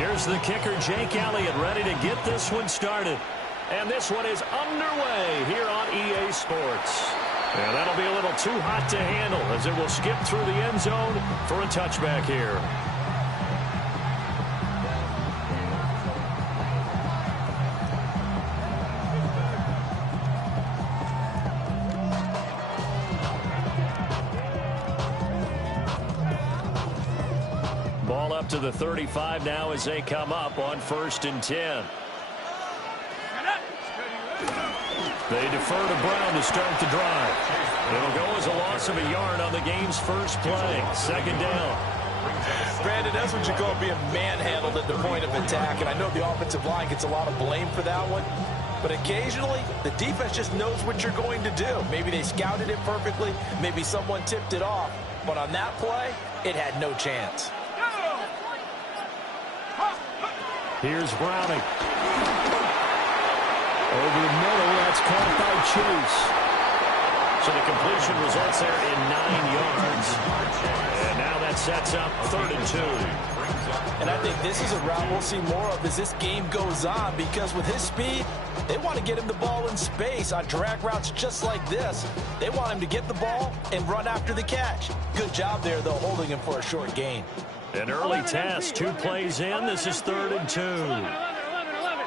Here's the kicker, Jake Elliott, ready to get this one started. And this one is underway here on EA Sports. And that'll be a little too hot to handle as it will skip through the end zone for a touchback here. Ball up to the 35 now as they come up on 1st and 10. They defer to Brown to start the drive. It'll go as a loss of a yard on the game's first play. 2nd down. Brandon, that's what you call being manhandled at the point of attack. And I know the offensive line gets a lot of blame for that one. But occasionally, the defense just knows what you're going to do. Maybe they scouted it perfectly. Maybe someone tipped it off. But on that play, it had no chance. Here's Browning. Over the middle, that's caught by Chase. So the completion results there in 9 yards. And now that sets up 3rd and 2. And I think this is a route we'll see more of as this game goes on, because with his speed, they want to get him the ball in space on drag routes just like this. They want him to get the ball and run after the catch. Good job there, though, holding him for a short gain. An early test, 2 plays in. This is 3rd and 2. 11.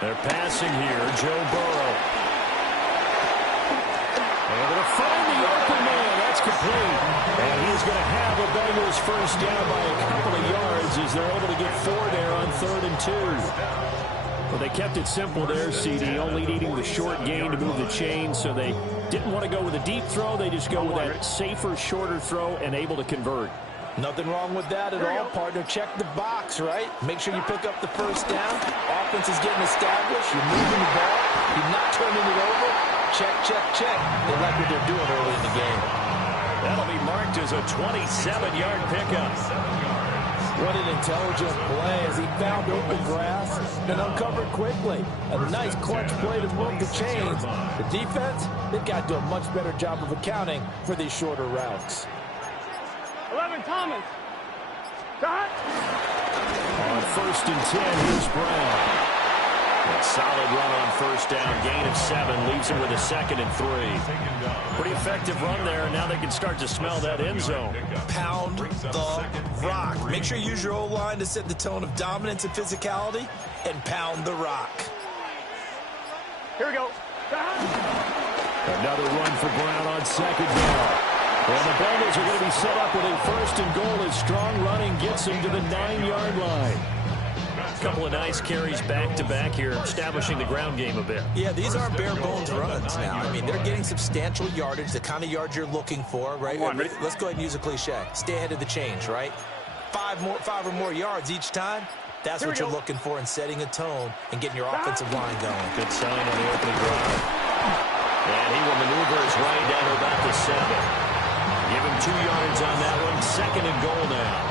They're passing here, Joe Burrow. Able to find the open man. That's complete. And he's going to have a Bengals first down by a couple of yards as they're able to get 4 there on 3rd and 2. Well, they kept it simple there, CD, only needing the short gain to move the chain, so they didn't want to go with a deep throw. They just go with that safer, shorter throw and able to convert. Nothing wrong with that at all, partner. Check the box, right? Make sure you pick up the first down. Offense is getting established. You're moving the ball. You're not turning it over. Check, check, check. They like what they're doing early in the game. That'll be marked as a 27-yard pickup. What an intelligent play as he found open grass and uncovered quickly. A nice clutch play to move the chains. The defense, they've got to do a much better job of accounting for these shorter routes. 11, Thomas. Shot. On 1st and 10, here's Brown. A solid run on 1st down. Gain of 7 leaves him with a 2nd and 3. Pretty effective run there, and now they can start to smell that end zone. Pound the rock. Make sure you use your O-line to set the tone of dominance and physicality, and pound the rock. Here we go. Another run for Brown on 2nd down. And the Bengals are going to be set up with a 1st and goal as strong running gets them to the 9-yard line. A couple of nice carries back-to-back here, establishing the ground game a bit. Yeah, these aren't bare-bones runs now. I mean, they're getting substantial yardage, the kind of yards you're looking for, right? Let's go ahead and use a cliche. Stay ahead of the change, right? 5 or more yards each time. That's what you're looking for in setting a tone and getting your offensive line going. Good sign on the opening drive. And he will maneuver his way down to about the 7. Give him 2 yards on that one. 2nd and goal now.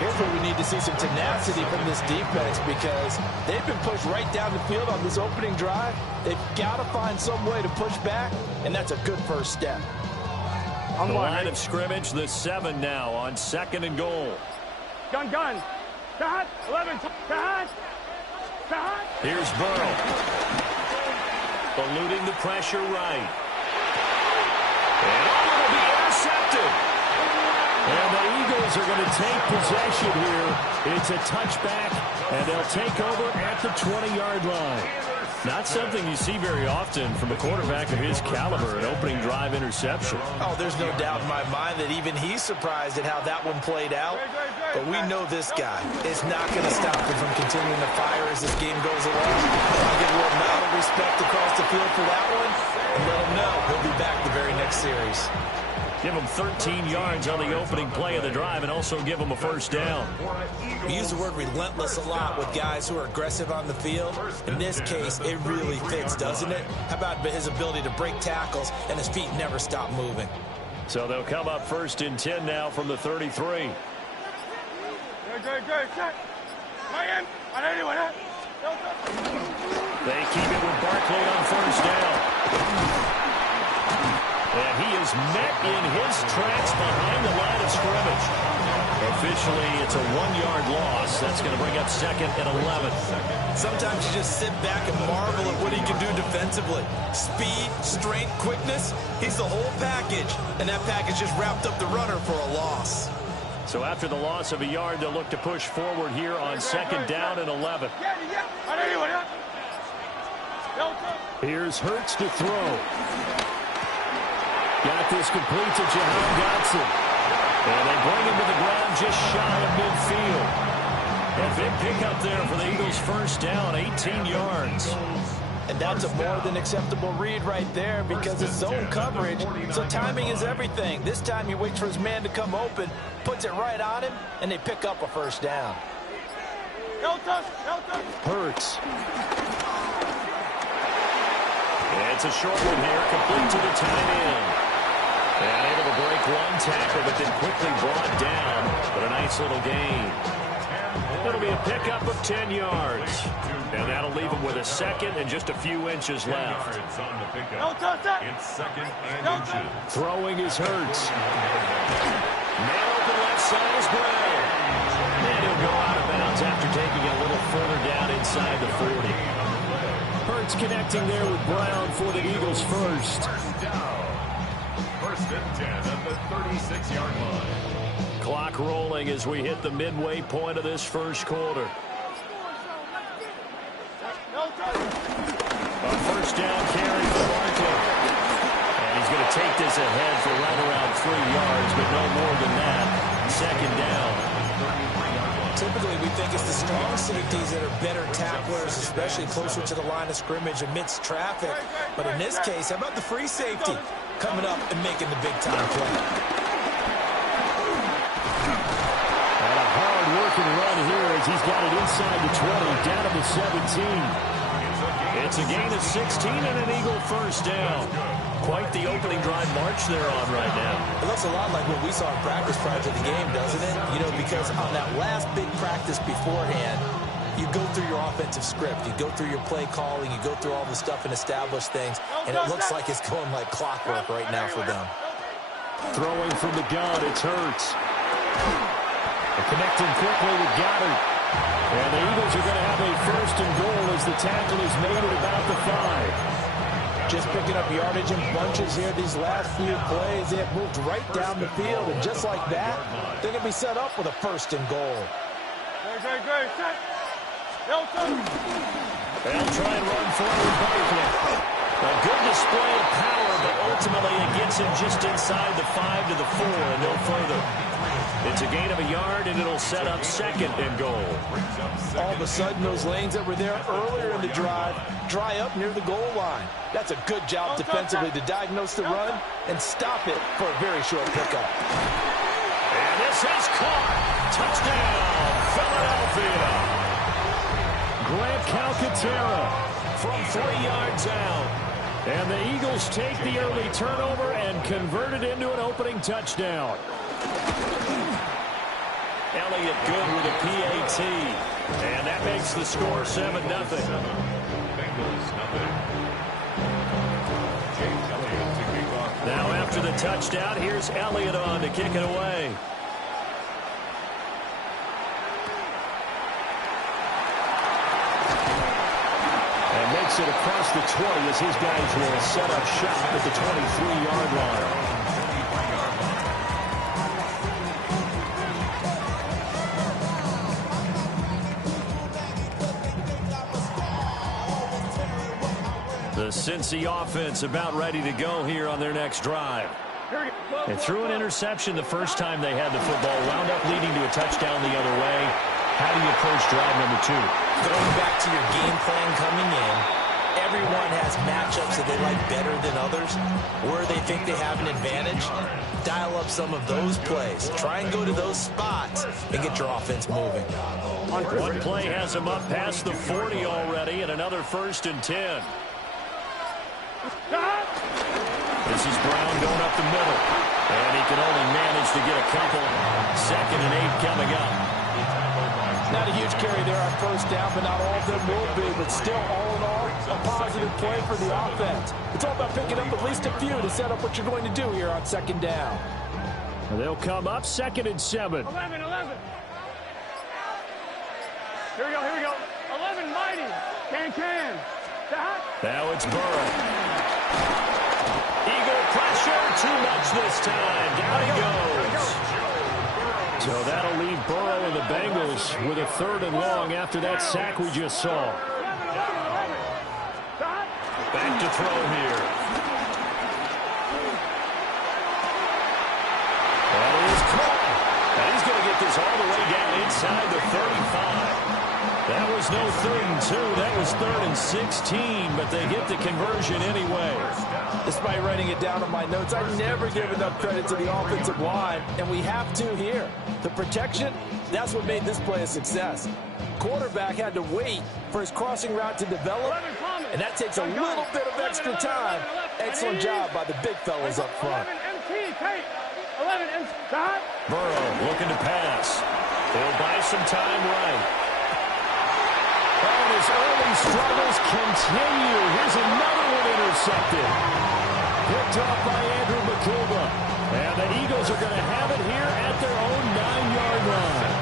Here's where we need to see some tenacity from this defense, because they've been pushed right down the field on this opening drive. They've got to find some way to push back, and that's a good first step. On the line of scrimmage, the 7 now on 2nd and goal. Gun. Shot. 11. Shot. Here's Burrow. Eluding the pressure right. And it'll be intercepted. And the Eagles are going to take possession here. It's a touchback, and they'll take over at the 20-yard line. Not something you see very often from a quarterback of his caliber, an opening drive interception. Oh, there's no doubt in my mind that even he's surprised at how that one played out. But we know this guy is not going to stop him from continuing to fire as this game goes along. I'll give a little nod of respect across the field for that one, and let him know he'll be back the very next series. Give him 13 yards on the opening play of the drive and also give him a first down. We use the word relentless a lot with guys who are aggressive on the field. In this case, it really fits, doesn't it? How about his ability to break tackles and his feet never stop moving? So they'll come up 1st and 10 now from the 33. They keep it with Barkley on 1st down. And he is is met in his tracks behind the line of scrimmage. Officially, it's a 1-yard loss. That's going to bring up 2nd and 11. Sometimes you just sit back and marvel at what he can do defensively. Speed, strength, quickness. He's the whole package. And that package just wrapped up the runner for a loss. So after the loss of a yard, they'll look to push forward here on 2nd down and 11. Here's Hurts to throw. Got this complete to Jahan Dotson. And they bring him to the ground just shy of midfield. A big pickup there for the Eagles' first down, 18 yards. And that's a more than acceptable read right there because it's zone coverage, so timing is everything. This time he waits for his man to come open, puts it right on him, and they pick up a first down. Hurts. It's a short one here, complete to the tight end. And able to break one tackle, but then quickly brought down. But a nice little gain. It'll be a pickup of 10 yards. And that'll leave him with a 2nd and just a few inches left. Throwing is Hurts. Man open left side is Brown. And he'll go out of bounds after taking it a little further down inside the 40. Hurts connecting there with Brown for the Eagles first. First and 10 at the 36-yard line. Clock rolling as we hit the midway point of this first quarter. A first down carry for Barkley. And he's going to take this ahead for right around 3 yards, but no more than that. 2nd down. Typically, we think it's the strong safeties that are better tacklers, especially closer to the line of scrimmage amidst traffic. But in this case, how about the free safety coming up and making the big-time play? And a hard-working run here as he's got it inside the 20, down to the 17. It's a gain of 16 and an Eagle first down. Quite the opening drive march they're on right now. It looks a lot like what we saw in practice prior to the game, doesn't it? You know, because on that last big practice beforehand, you go through your offensive script. You go through your play calling. You go through all the stuff and establish things. And it looks like it's going like clockwork right now for them. Throwing from the gun, it's Hurts. Connecting quickly with Goddard. And the Eagles are going to have a first and goal as the tackle is made at about the 5. Just picking up yardage in bunches here these last few plays. They have moved right down the field. And just like that, they're going to be set up with a first and goal. They'll try and run forward Barkley. A good display of power, but ultimately it gets him just inside the 5 to the 4 and no further. It's a gain of a yard, and it'll set up 2nd and goal. All of a sudden, those lanes that were there earlier in the drive dry up near the goal line. That's a good job defensively to diagnose the run and stop it for a very short pickup. And this is caught. Touchdown, Philadelphia. Grant Calcaterra from 3 yards out. And the Eagles take the early turnover and convert it into an opening touchdown. Elliott good with a PAT. And that makes the score 7-0. Now after the touchdown, here's Elliott on to kick it away. And makes it across the 20 as his guys will set up shop at the 23-yard line. The Cincy offense about ready to go here on their next drive. They threw an interception the first time they had the football, wound up leading to a touchdown the other way. How do you approach drive number 2? Going back to your game plan coming in, everyone has matchups that they like better than others. Where they think they have an advantage, dial up some of those plays. Try and go to those spots and get your offense moving. One play has them up past the 40 already, and another 1st and 10. This is Brown going up the middle. And he can only manage to get a couple. 2nd and 8 coming up. Not a huge carry there on first down, but not all of them will be. But still, all in all, a positive play for the offense. It's all about picking up at least a few to set up what you're going to do here on second down. They'll come up 2nd and 7. 11, 11. Here we go, here we go. 11, mighty. Can. Now it's Burrow. Eagle pressure, too much this time. Down he goes. So that'll leave Burrow and the Bengals with a 3rd and long after that sack we just saw. Back to throw here. That is caught. And he's going to get this all the way down inside the 35. That was no 3rd and 2. That was 3rd and 16, but they get the conversion anyway. Despite writing it down on my notes, I never give enough credit to the offensive line, and we have to here. The protection, that's what made this play a success. Quarterback had to wait for his crossing route to develop, and that takes a little bit of extra time. Excellent job by the big fellas up front. 11, Burrow looking to pass. They'll buy some time right. And his early struggles continue. Here's another one intercepted. Picked off by Andrew McCulba. And the Eagles are going to have it here at their own 9-yard line.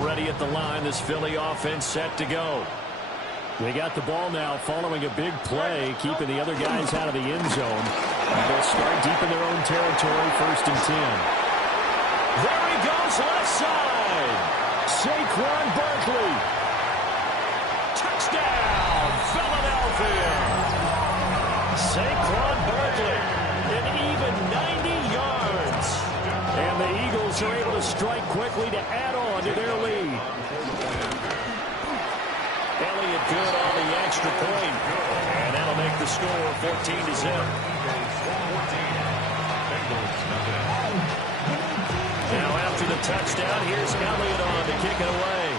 Already at the line, this Philly offense set to go. They got the ball now following a big play, keeping the other guys out of the end zone. And they'll start deep in their own territory, 1st and 10. There he goes, left side. Saquon Barkley. Touchdown, Philadelphia. Saquon Barkley, an even 90 yards. And the Eagles are able to strike quickly to add on to their lead. Elliott good on the extra point. And that'll make the score 14-0. Now after the touchdown, here's Elliott on to kick it away.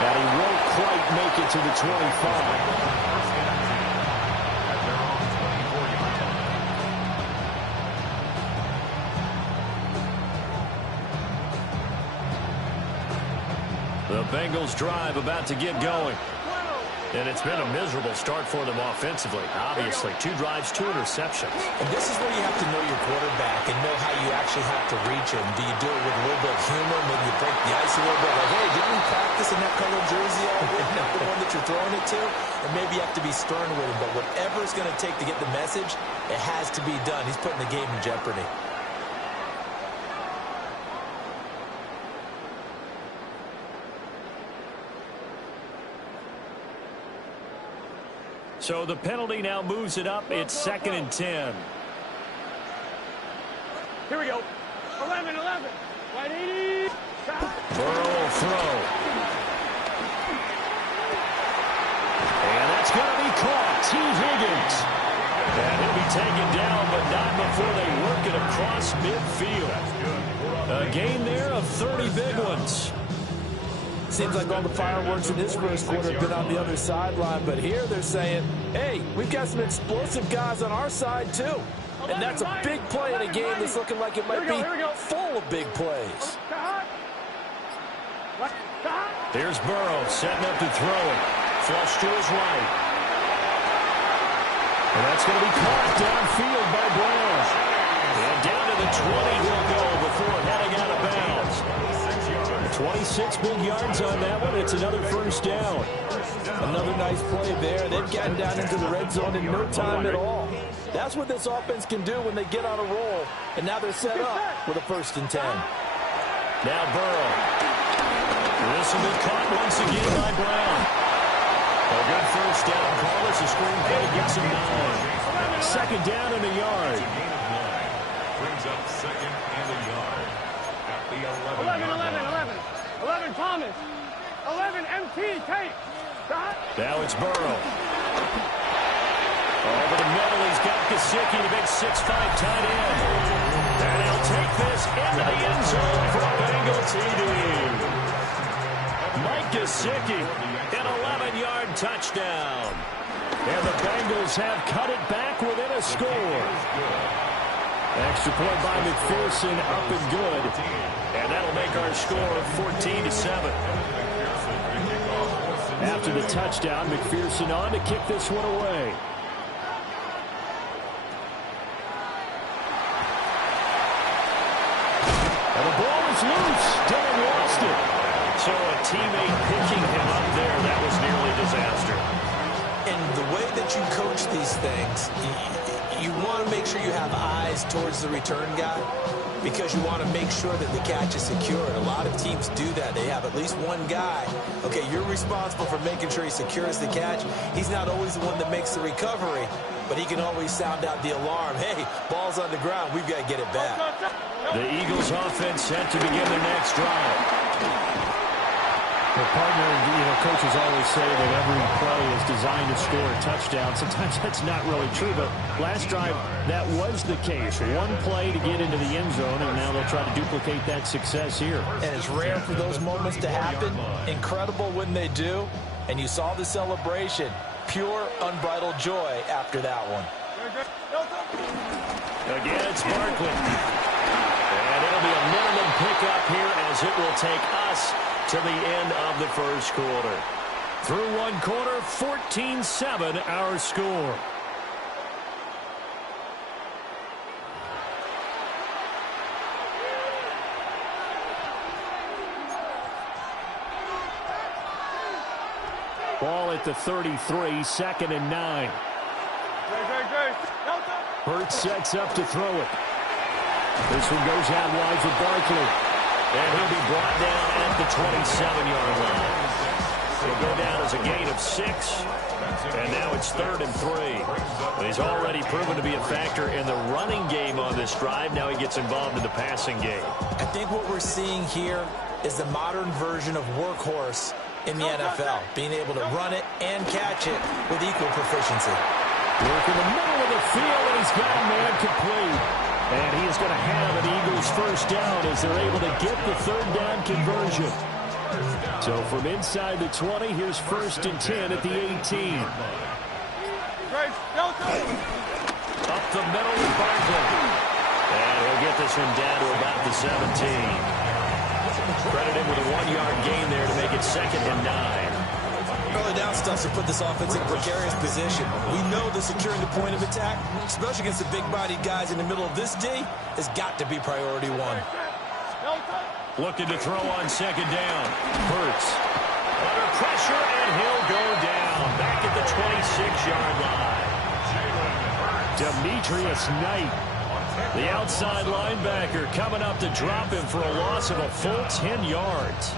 And he won't quite make it to the 25. The Bengals drive about to get going. And it's been a miserable start for them offensively. Obviously, 2 drives, 2 interceptions. And this is where you have to know your quarterback and know how you actually have to reach him. Do you do it with a little bit of humor? Maybe you break the ice a little bit. Like, hey, didn't we practice in that colored jersey already? Not the one that you're throwing it to? And maybe you have to be stern with him. But whatever it's going to take to get the message, it has to be done. He's putting the game in jeopardy. So the penalty now moves it up. It's 2nd and 10. Here we go. 11. Right 80. Burrow will throw. And that's going to be caught. T. Higgins. And he'll be taken down, but not before they work it across midfield. A gain there of 30 big ones. Seems like all the fireworks in this first quarter have been on the other sideline, but here they're saying, hey, we've got some explosive guys on our side too. And that's a big play in a game that's looking like it might be full of big plays. Here's Burrow setting up to throw it. Flush to his right. And that's going to be caught downfield by Brown. And down to the 20 he'll go before heading out of bounds. 26 big yards on that one. It's another first down. Another nice play there. They've gotten down into the red zone in no time at all. That's what this offense can do when they get on a roll. And now they're set up with a 1st and 10. Now Burrow. This will be caught once again by Brown. A good first down. Call this a screen play. Gets him 9. 2nd down and a yard. Brings up 2nd and a yard. At the 11, Thomas. 11, MT, Tate. Now it's Burrow. Over the middle, he's got Gesicki, the big 6'5" tight end. And he'll take this into the end zone for a Bengal TD. Mike Gesicki, an 11-yard touchdown. And the Bengals have cut it back within a score. Extra point by McPherson, up and good. And that'll make our score 14-7. After the touchdown, McPherson on to kick this one away. And the ball is loose. Dillon lost it. So a teammate picking him up there, that was nearly a disaster. And the way that you coach these things, you want to make sure you have eyes towards the return guy because you want to make sure that the catch is secured. A lot of teams do that. They have at least one guy. Okay, you're responsible for making sure he secures the catch. He's not always the one that makes the recovery, but he can always sound out the alarm. Hey, ball's on the ground. We've got to get it back. The Eagles offense set to begin their next drive. Well, partner, coaches always say that every play is designed to score a touchdown. Sometimes that's not really true, but last drive, that was the case. One play to get into the end zone, and now they'll try to duplicate that success here. And it's rare for those moments to happen. Incredible when they do. And you saw the celebration. Pure, unbridled joy after that one. Again, it's Barkley. And it'll be a minimum pickup here as it will take us to the end of the first quarter. Through one quarter, 14-7 our score. Ball at the 33, 2nd and 9. Hurts sets up to throw it. This one goes out wide for Barkley. And he'll be brought down at the 27-yard line. He'll go down as a gain of 6. And now it's 3rd and 3. He's already proven to be a factor in the running game on this drive. Now he gets involved in the passing game. I think what we're seeing here is the modern version of workhorse in the NFL. Being able to run it and catch it with equal proficiency. Work in the middle of the field, and he's got a man complete. And he is going to have an Eagles first down as they're able to get the 3rd down conversion. So from inside the 20, here's 1st and 10 at the 18. Up the middle with Barkley. And he'll get this one down to about the 17. Credit him with a 1-yard gain there to make it 2nd and 9. Early down stuff to put this offense in a precarious position. We know that securing the point of attack, especially against the big-bodied guys in the middle of this D, has got to be priority 1. Looking to throw on 2nd down. Hurts. Under pressure, and he'll go down. Back at the 26-yard line. Demetrius Knight, the outside linebacker, coming up to drop him for a loss of a full 10 yards.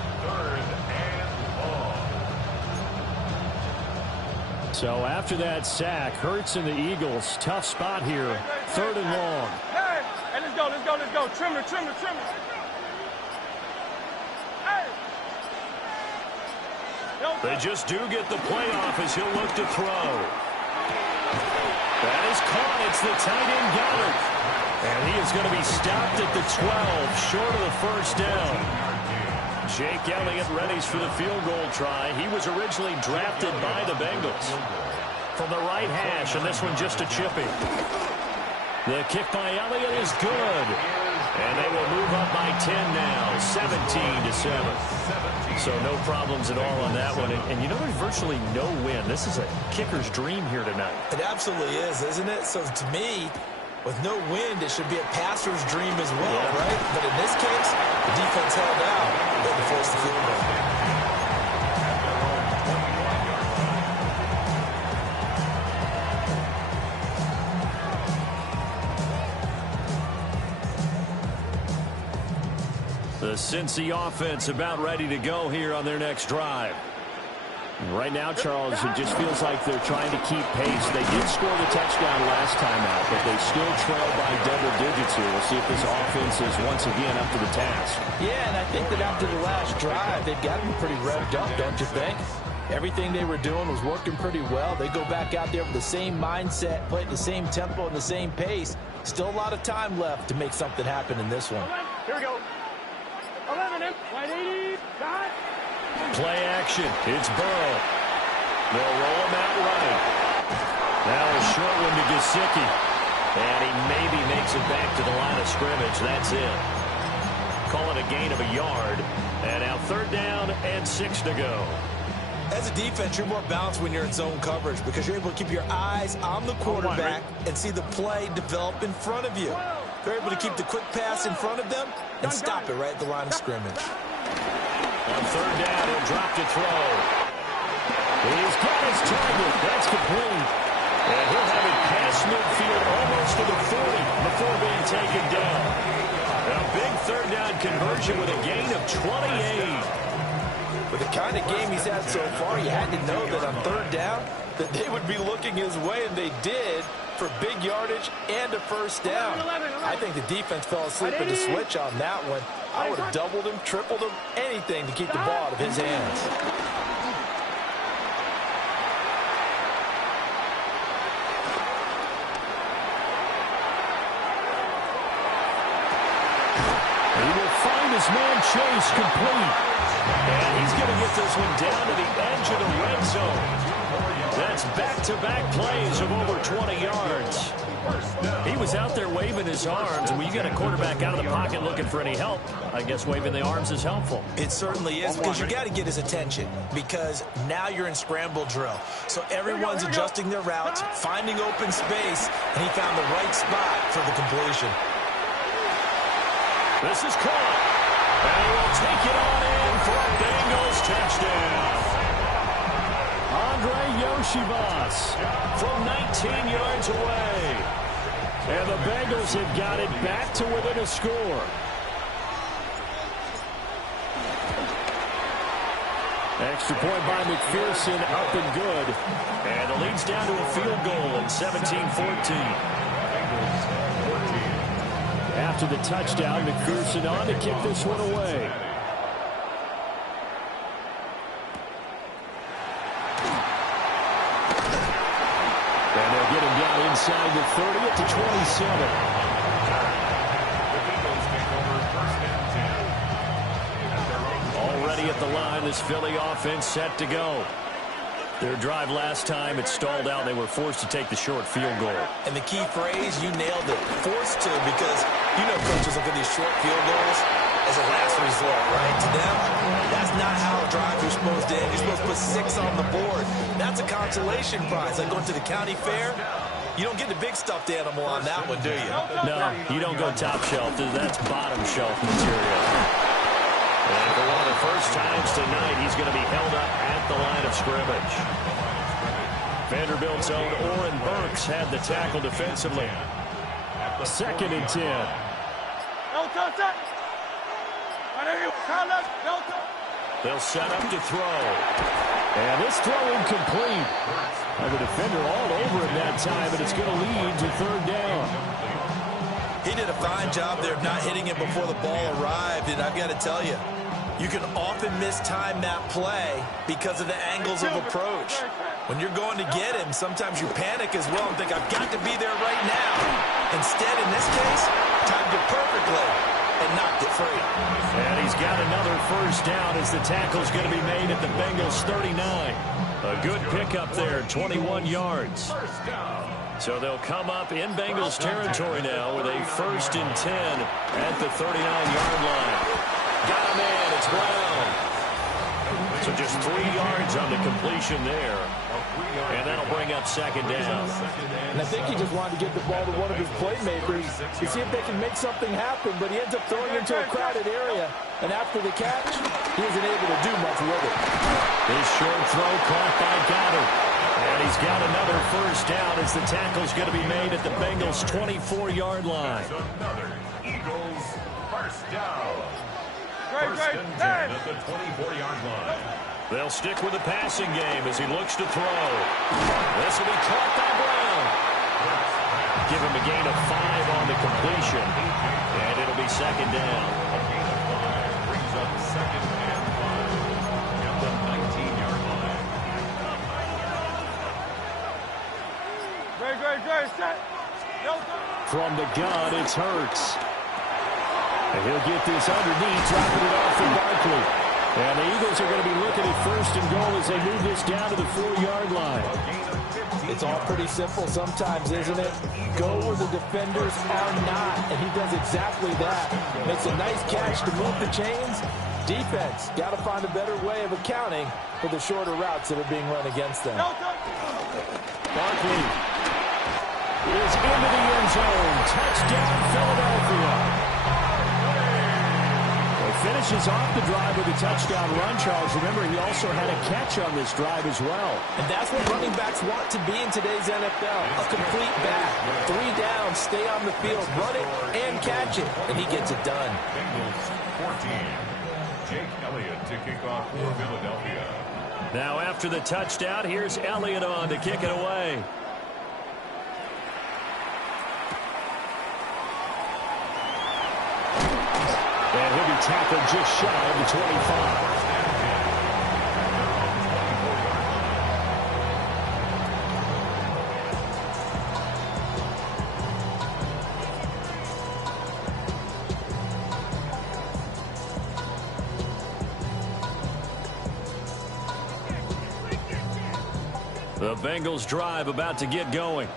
So after that sack, Hurts and the Eagles, tough spot here, 3rd and long. Hey, let's go. Trimmer. Hey. They just do get the playoff as he'll look to throw. That is caught. It's the tight end Goddard. And he is going to be stopped at the 12, short of the first down. Jake Elliott readies for the field goal try. He was originally drafted by the Bengals. From the right hash, and this one just a chippy. The kick by Elliott is good. And they will move up by 10 now, 17-7. So no problems at all on that one. And there's virtually no win. This is a kicker's dream here tonight. It absolutely is, isn't it? So to me, with no wind, it should be a passer's dream as well, right? But in this case, the defense held out. They had to force the field goal. The Cincy offense about ready to go here on their next drive. Right now, Charles, it just feels like they're trying to keep pace. They did score the touchdown last time out, but they still trail by double digits here. We'll see if this offense is once again up to the task. Yeah, and I think that after the last drive, they've got them pretty revved up, don't you think? Everything they were doing was working pretty well. They go back out there with the same mindset, play at the same tempo and the same pace. Still a lot of time left to make something happen in this one. Here we go. 11, right 80, got. Play action. It's Burrow. They'll roll him out right. Now a short one to Gesicki. And he maybe makes it back to the line of scrimmage. That's it. Call it a gain of a yard. And now 3rd down and 6 to go. As a defense, you're more balanced when you're in zone coverage because you're able to keep your eyes on the quarterback and see the play develop in front of you. They're able to keep the quick pass in front of them and stop it right at the line of scrimmage. On 3rd down, he'll drop to throw. He's got his target. That's complete. And he'll have it past midfield almost to the 40 before being taken down. A big 3rd down conversion with a gain of 28. With the kind of game he's had so far, you had to know that on 3rd down that they would be looking his way, and they did for big yardage and a 1st down. I think the defense fell asleep at the switch on that one. I would have doubled him, tripled him, anything to keep the ball out of his hands. He will find his man Chase complete. And he's going to get this one down to the edge of the red zone. That's back-to-back plays of over 20 yards. He was out there waving his arms, and when you got a quarterback out of the pocket looking for any help, I guess waving the arms is helpful. It certainly is, because you got to get his attention, because now you're in scramble drill. So everyone's adjusting their routes, finding open space, and he found the right spot for the completion. This is caught. And he will take it on in for a Bengals touchdown. Andre Yoshibas from 19 yards away. And the Bengals have got it back to within a score. Extra point by McPherson, up and good. And the lead's down to a field goal at 17-14. After the touchdown, McPherson on to kick this one away. And they'll get him down inside the 30 at the 27. Already at the line, this Philly offense set to go. Their drive last time, it stalled out. They were forced to take the short field goal. And the key phrase, you nailed it. Forced to, because you know coaches look at these short field goals as a last resort, right? To them, that's not how a drive you're supposed to end. You're supposed to put 6 on the board. That's a consolation prize. Like going to the county fair, you don't get the big stuffed animal on that one, do you? No, you don't go top shelf. That's bottom shelf material. And for one of the first times tonight, he's going to be held up at the line of scrimmage. Vanderbilt's own Oren Burks had the tackle defensively. 2nd and 10. They'll set up to throw. And this throw incomplete. And the defender all over him that time, but it's going to lead to 3rd down. He did a fine job there of not hitting him before the ball arrived, and I've got to tell you, you can often mistime that play because of the angles of approach. When you're going to get him, sometimes you panic as well and think, I've got to be there right now. Instead, in this case, timed it perfectly and knocked it free. And he's got another 1st down as the tackle's going to be made at the Bengals 39. A good pickup there, 21 yards. So they'll come up in Bengals territory now with a 1st and 10 at the 39-yard line. Got a man, it's Brown. So just 3 yards on the completion there. And that'll bring up 2nd down. And I think he just wanted to get the ball to one of his playmakers to see if they can make something happen, but he ends up throwing into a crowded area. And after the catch, he isn't able to do much with it. His short throw caught by Goddard. And he's got another 1st down as the tackle's going to be made at the Bengals' 24-yard line. Another Eagles 1st down. 1st and 10 at the 24-yard line. They'll stick with the passing game as he looks to throw. This will be caught by Brown. Give him a gain of 5 on the completion. And it'll be 2nd down. Brings up 2nd and 5 at the 19-yard line. From the gun, it's Hurts. And he'll get this underneath, dropping it off for Barkley. And the Eagles are going to be looking at first and goal as they move this down to the 4-yard line. It's all pretty simple sometimes, isn't it? Go where the defenders are not, and he does exactly that. Makes a nice catch to move the chains. Defense, got to find a better way of accounting for the shorter routes that are being run against them. Barkley is into the end zone. Touchdown, Philadelphia. He finishes off the drive with a touchdown run, Charles. Remember, he also had a catch on this drive as well. And that's what running backs want to be in today's NFL. A complete back. 3 downs, stay on the field, run it, and catch it. And he gets it done. Bengals 14. Jake Elliott to kick off for Philadelphia. Now after the touchdown, here's Elliott on to kick it away. And he'll be tackled just shy of the 25. The Bengals drive about to get going.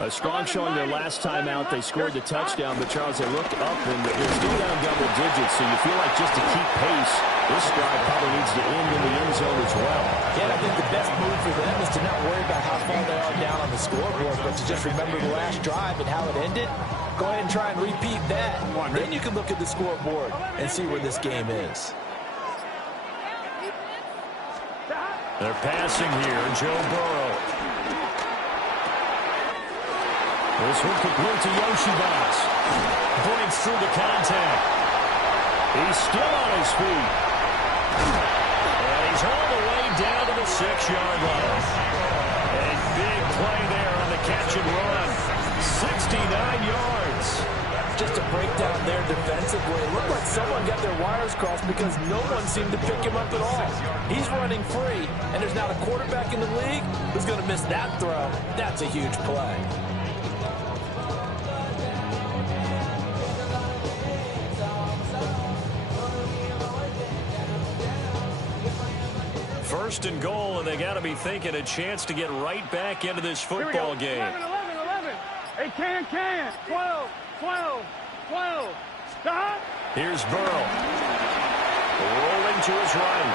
A strong showing their last time out. They scored the touchdown, but Charles, they look up and they're still down double digits, so you feel like just to keep pace, this drive probably needs to end in the end zone as well. Yeah, I think the best move for them is to not worry about how far they are down on the scoreboard, but to just remember the last drive and how it ended. Go ahead and try and repeat that. Then you can look at the scoreboard and see where this game is. They're passing here, Joe Burrow. This one complete to Yoshibas. Breaks through the contact. He's still on his feet. And he's all the way down to the 6-yard line. A big play there on the catch and run. 69 yards. Just a breakdown there defensively. It looked like someone got their wires crossed because no one seemed to pick him up at all. He's running free, and there's not a quarterback in the league who's going to miss that throw. That's a huge play. First and goal, and they got to be thinking a chance to get right back into this football game. 11, 11, 11. Hey, can. 12, 12, 12. Stop. Here's Burrow. Rolling to his right.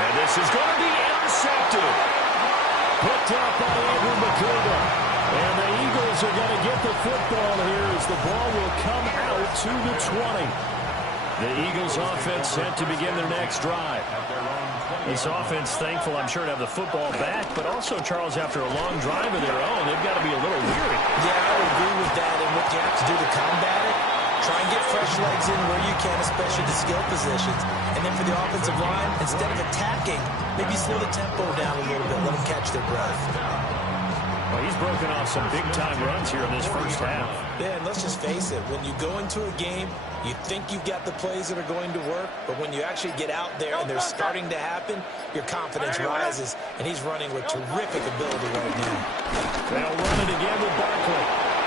And this is going to be intercepted. Picked up by Andrew McCurdy. And the Eagles are going to get the football here as the ball will come out to the 20. The Eagles offense set to begin their next drive. This offense thankful, I'm sure, to have the football back, but also, Charles, after a long drive of their own, they've got to be a little weary. Yeah, I would agree with that. And what you have to do to combat it, try and get fresh legs in where you can, especially the skill positions. And then for the offensive line, instead of attacking, maybe slow the tempo down a little bit, let them catch their breath. Well, he's broken off some big-time runs here in this first half. Yeah, and let's just face it, when you go into a game, you think you've got the plays that are going to work, but when you actually get out there and they're starting to happen, your confidence rises, and he's running with terrific ability right now. They'll run it again with Barkley.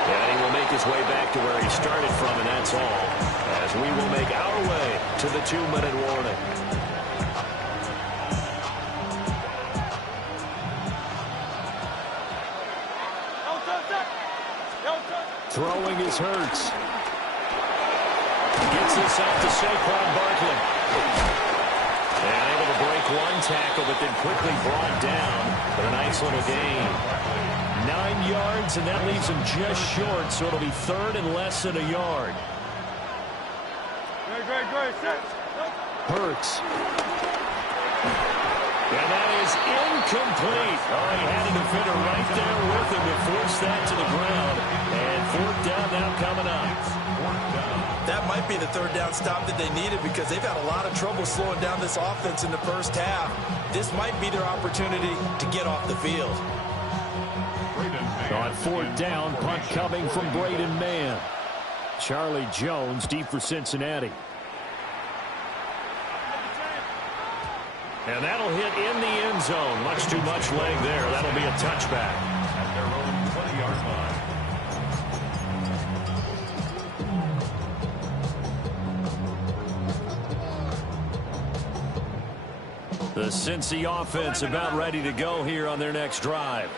And he will make his way back to where he started from, and that's all, as we will make our way to the 2-minute warning. Throwing is Hurts. Gets this out to Saquon Barkley. And able to break one tackle, but then quickly brought down for a nice little gain. 9 yards, and that leaves him just short, so it'll be third and less than a yard. Great. Hurts. And that is incomplete. Oh, he had a defender right there with him to force that to the ground. And fourth down now coming up. That might be the third down stop that they needed because they've had a lot of trouble slowing down this offense in the first half. This might be their opportunity to get off the field. On fourth down, punt coming from Braden Mann. Charlie Jones deep for Cincinnati. And that'll hit in the end zone. Much too much leg there. That'll be a touchback. At their own 20-yard line. The Cincy offense about ready to go here on their next drive.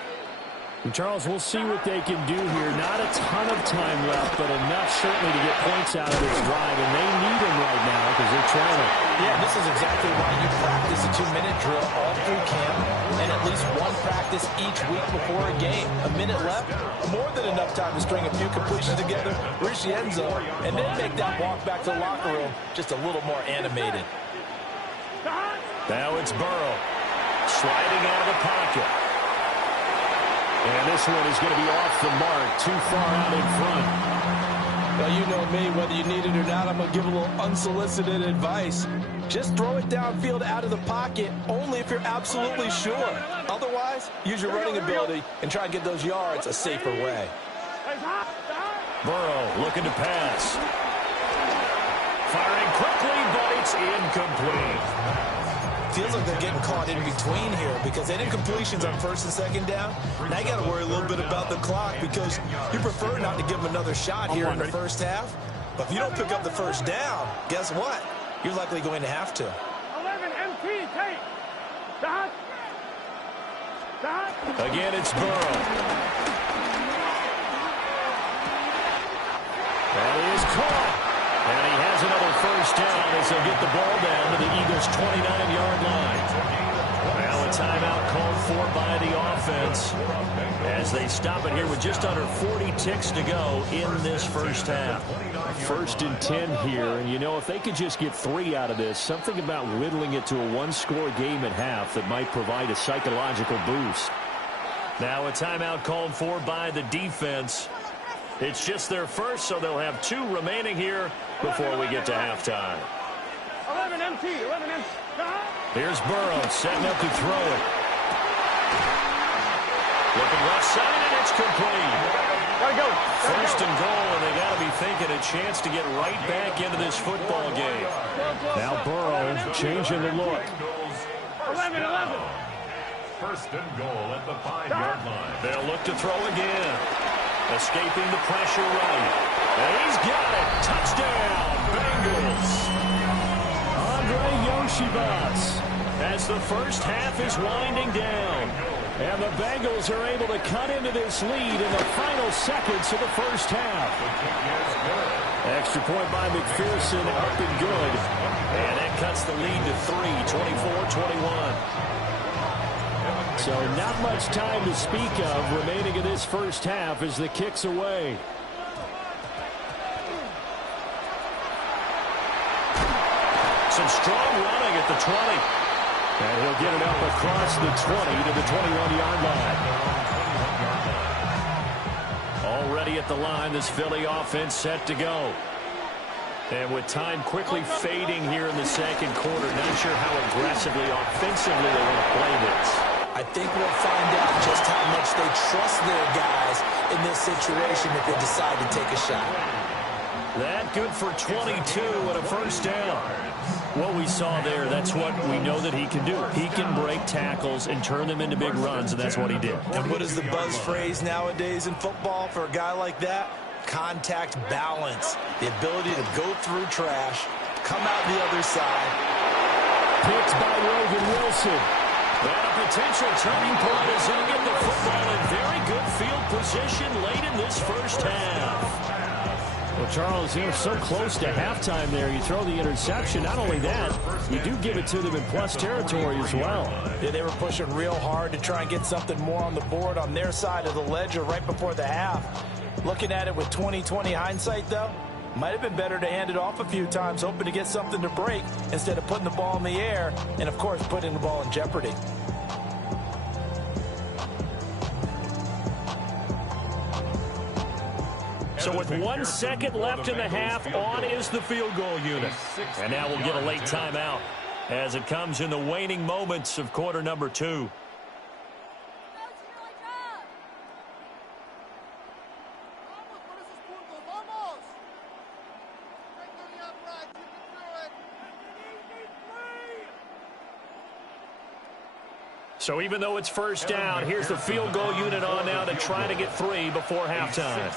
And Charles, we'll see what they can do here. Not a ton of time left, but enough certainly to get points out of this drive, and they need them right now because they're trailing. Yeah, this is exactly why you practice a 2-minute drill all through camp and at least one practice each week before a game. A minute left, more than enough time to string a few completions together, reach the end zone, and then make that walk back to the locker room just a little more animated. Now it's Burrow sliding out of the pocket. And this one is going to be off the mark, too far out in front. Well, you know me, whether you need it or not, I'm going to give a little unsolicited advice. Just throw it downfield out of the pocket, only if you're absolutely sure. Otherwise, use your running ability and try and get those yards a safer way. Burrow looking to pass. Firing quickly, but it's incomplete. Feels like they're getting caught in between here because they did completions on first and second down. Now you got to worry a little bit about the clock because you prefer not to give them another shot here in the first half. But if you don't pick up the first down, guess what? You're likely going to have to. 11 MT, take. Dot. Again, it's Burrow. That is caught. And he has another first down as they'll get the ball down to the Eagles' 29-yard line. Now a timeout called for by the offense as they stop it here with just under 40 ticks to go in this first half. 1st and 10 here, and you know, if they could just get 3 out of this, something about whittling it to a one-score game at half that might provide a psychological boost. Now a timeout called for by the defense. It's just their first, so they'll have 2 remaining here before we get to halftime. 11 MT, 11 MT. Here's Burrow setting up to throw it. Looking left side, and it's complete. Gotta go. First and goal, and they got to be thinking a chance to get right back into this football game. Now Burrow changing the look. 11. First and goal at the 5-yard line. They'll look to throw again. Escaping the pressure right. And he's got it. Touchdown, Bengals. Andre Yoshibas as the first half is winding down. And the Bengals are able to cut into this lead in the final seconds of the first half. Extra point by McPherson, up and good. And that cuts the lead to 3, 24-21. So not much time to speak of remaining in this first half as the kick's away. Some strong running at the 20. And he'll get it up across the 20 to the 21-yard line. Already at the line, this Philly offense set to go. And with time quickly fading here in the second quarter, not sure how aggressively, offensively they want to play this. I think we'll find out just how much they trust their guys in this situation if they decide to take a shot. That good for 22 and a first down. What we saw there, that's what we know that he can do. He can break tackles and turn them into big runs, and that's what he did. And what is the buzz phrase nowadays in football for a guy like that? Contact balance. The ability to go through trash, come out the other side. Picked by Logan Wilson. And a potential turning point as he'll get the football in very good field position late in this first half. Well, Charles, they're so close to halftime there. You throw the interception. Not only that, you do give it to them in plus territory as well. Yeah, they were pushing real hard to try and get something more on the board on their side of the ledger right before the half. Looking at it with 20/20 hindsight, though, might have been better to hand it off a few times, hoping to get something to break instead of putting the ball in the air and, of course, putting the ball in jeopardy. So with 1 second left in the half, on is the field goal unit. And now we'll get a late timeout as it comes in the waning moments of quarter number 2. So even though it's first down, here's the field goal unit on now to try to get 3 before halftime.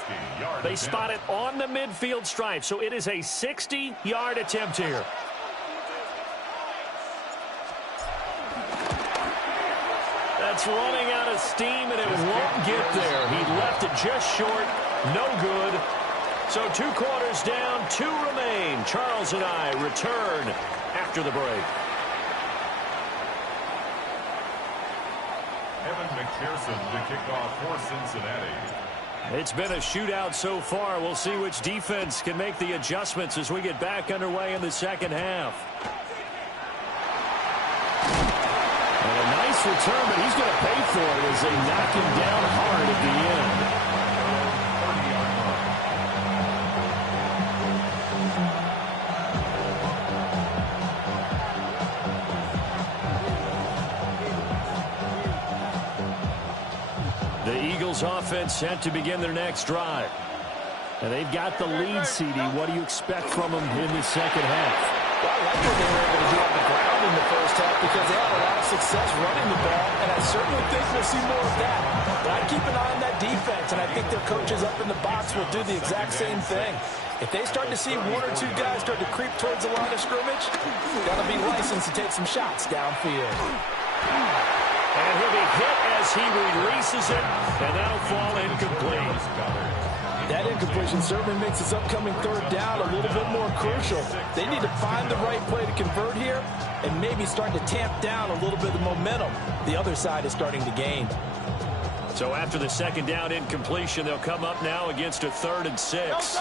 They spot it on the midfield stripe, so it is a 60-yard attempt here. That's running out of steam, and it won't get there. He left it just short. No good. So 2 quarters down, 2 remain. Charles and I return after the break. Evan McPherson to kick off for Cincinnati. It's been a shootout so far. We'll see which defense can make the adjustments as we get back underway in the second half. And a nice return, but he's going to pay for it as they knock him down hard at the end. The Eagles offense set to begin their next drive. And they've got the lead, CD. What do you expect from them in the second half? Well, I like what they were able to do on the ground in the first half because they had a lot of success running the ball, and I certainly think we'll see more of that. But I'd keep an eye on that defense, and I think their coaches up in the box will do the exact same thing. If they start to see 1 or 2 guys start to creep towards the line of scrimmage, they'll be licensed to take some shots downfield. And he'll be hit as he releases it, and that'll fall incomplete. That incompletion certainly makes this upcoming 3rd down a little bit more crucial. They need to find the right play to convert here and maybe start to tamp down a little bit of the momentum the other side is starting to gain. So after the 2nd down incompletion, they'll come up now against a 3rd and 6.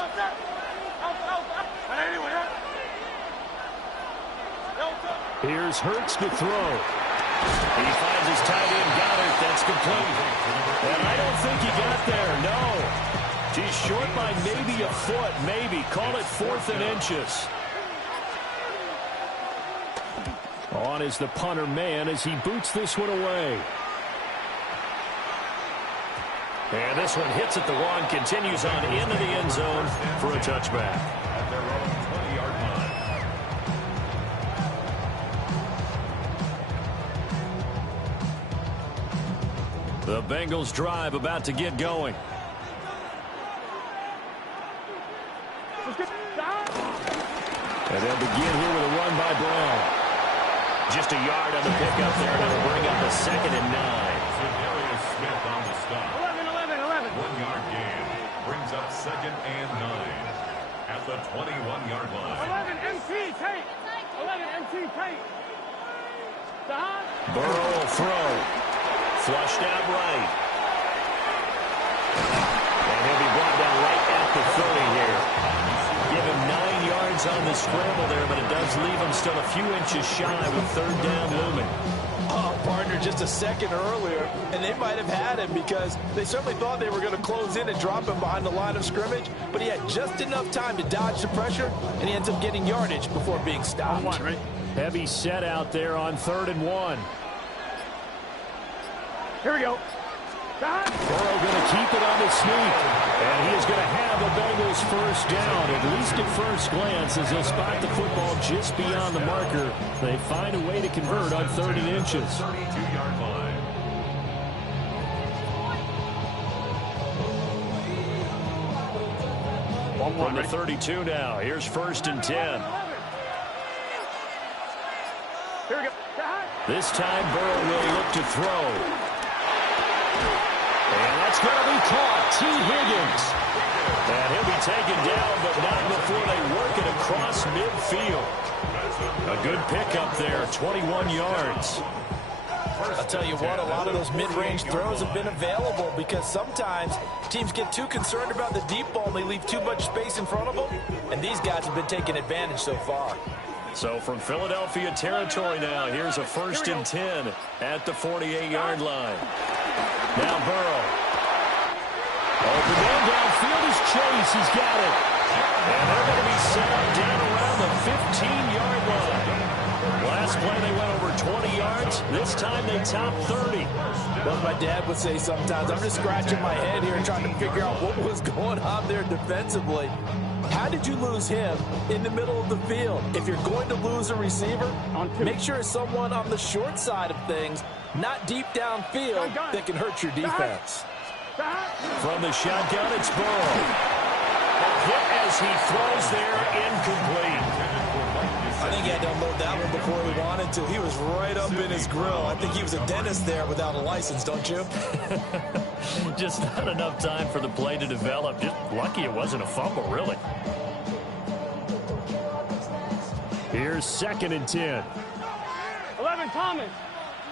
Here's Hurts to throw. He finds his tight end, Goddard. That's complete. And I don't think he got there, no. He's short by maybe a foot, maybe. Call it 4th and inches. On is the punter man as he boots this one away. And this one hits at the 1, continues on into the end zone for a touchback. At their own 20-yard line. The Bengals drive about to get going. And they'll begin here with a run by Brown. Just a yard on the pickup there, and it'll bring up a 2nd and 9. Darius Smith on the stop. 11. 1-yard gain brings up 2nd and 9 at the 21-yard line. 11 MT tape. 11 MT tape. Burrow will throw. Flushed out right. And he'll be brought down right at the 30 here. Give him 9 yards on the scramble there, but it does leave him still a few inches shy with 3rd down looming. Oh, partner, just a second earlier, and they might have had him because they certainly thought they were going to close in and drop him behind the line of scrimmage, but he had just enough time to dodge the pressure, and he ends up getting yardage before being stopped. Heavy set out there on 3rd and 1. Here we go. Burrow going to keep it on the sneak. And he is going to have the Bengals 1st down, at least at first glance, as they'll spot the football just beyond the marker. They find a way to convert on 30 inches. 32-yard line. From the 32 now. Here's 1st and 10. Here we go. This time Burrow will look to throw. And that's going to be caught. T. Higgins. And he'll be taken down, but not before they work it across midfield. A good pickup there, 21 yards. I'll tell you what, a lot of those mid-range throws have been available because sometimes teams get too concerned about the deep ball and they leave too much space in front of them, and these guys have been taking advantage so far. So from Philadelphia territory now, here's a 1st and 10 at the 48-yard line. Now Burrow. Open man downfield is Chase. He's got it. And they're going to be set up down around the 15-yard line. Last play they went over 20 yards. This time they topped 30. Well, my dad would say sometimes, I'm just scratching my head here trying to figure out what was going on there defensively. How did you lose him in the middle of the field? If you're going to lose a receiver, make sure it's someone on the short side of things, not deep downfield, that can hurt your defense. From the shotgun, it's Burrow. A hit as he throws there, incomplete. I think had to unload that one before he wanted to. He was right up in his grill. I think he was a dentist there without a license, don't you? Just not enough time for the play to develop. Just lucky it wasn't a fumble, really. Here's 2nd and 10. 11, Thomas.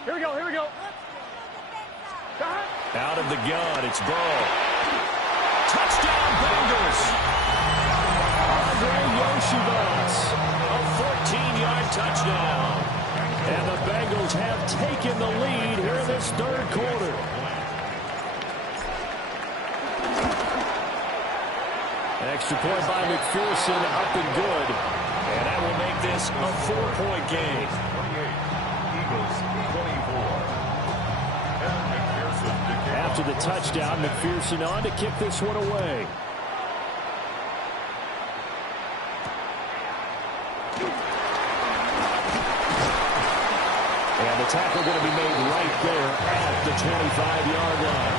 Here we go, here we go. Out of the gun, it's Burrow. Touchdown, Bengals. Andre Yoshivas, a 14-yard touchdown. And the Bengals have taken the lead here in this 3rd quarter. Extra point by McPherson, up and good. And that will make this a 4-point game. 28, Eagles 24. After the touchdown, McPherson on to kick this one away. And the tackle going to be made right there at the 25-yard line.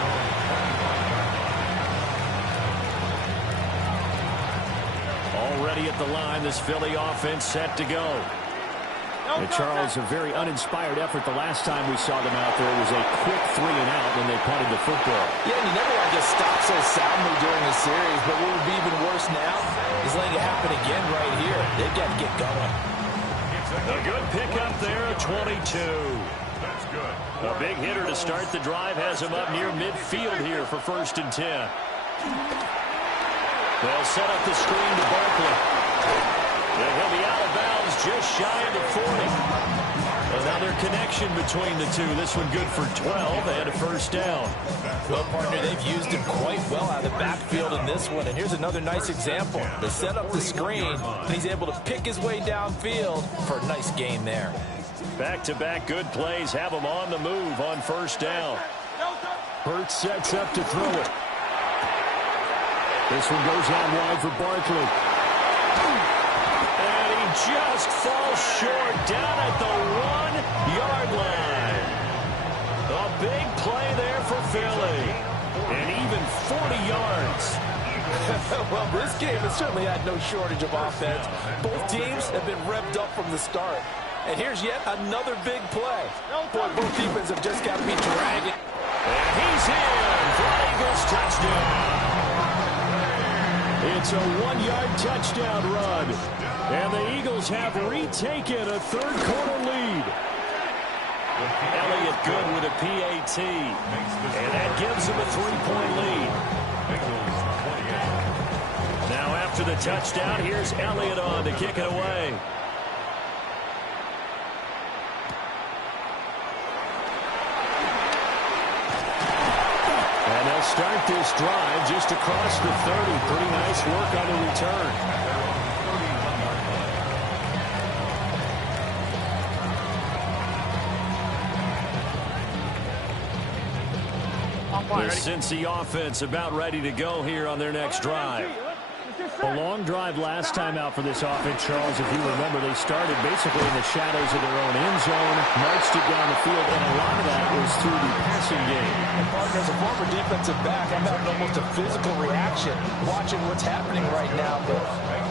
Already at the line, this Philly offense set to go. And Charles, a very uninspired effort the last time we saw them out there. It was a quick 3 and out when they punted the football. Yeah, and you never want to get stopped so soundly during the series, but what would be even worse now is letting it happen again right here. They've got to get going. A good pickup there at 22. That's good. A big hitter to start the drive has him up near midfield here for 1st and 10. They'll set up the screen to Barkley. And he'll be out of bounds just shy of the 40. Another connection between the two. This one good for 12 and a 1st down. Well, partner, they've used him quite well out of the backfield in this one. And here's another nice example. They set up the screen, and he's able to pick his way downfield for a nice gain there. Back-to-back good plays have him on the move on 1st down. Hurts sets up to throw it. This one goes out wide for Barkley. And he just falls short down at the 1-yard line. A big play there for Philly. And even 40 yards. Well, this game has certainly had no shortage of offense. Both teams have been revved up from the start. And here's yet another big play. Boy, both defenses have just got to be dragging. And he's in for an Eagles touchdown. It's a 1-yard touchdown run. And the Eagles have retaken a 3rd quarter lead. Elliott good with a PAT. And that gives him a 3-point lead. Now after the touchdown, here's Elliott on to kick it away. And they'll start this drive just across the 30. Pretty nice work on the return. The Cincy offense about ready to go here on their next drive. A long drive last time out for this offense, Charles. If you remember, they started basically in the shadows of their own end zone, marched it down the field, and a lot of that was through the passing game. And partner, as a former defensive back, I'm having almost a physical reaction watching what's happening right now. But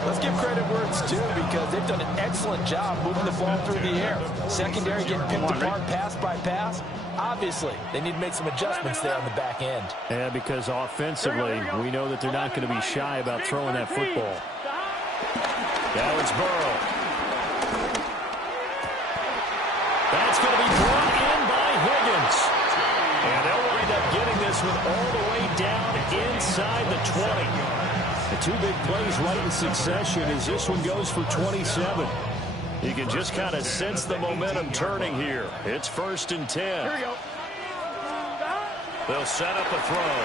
let's give credit where it's due, because they've done an excellent job moving the ball through the air. Secondary getting picked apart pass by pass. Obviously, they need to make some adjustments there on the back end. Yeah, because offensively, we know that they're not going to be shy about throwing that football. Now it's Burrow. That's going to be brought in by Higgins. And they'll wind up getting this one all the way down inside the 20. The 2 big plays right in succession as this one goes for 27. You can just kind of sense the momentum turning here. It's 1st and 10. Here we go. They'll set up a throw.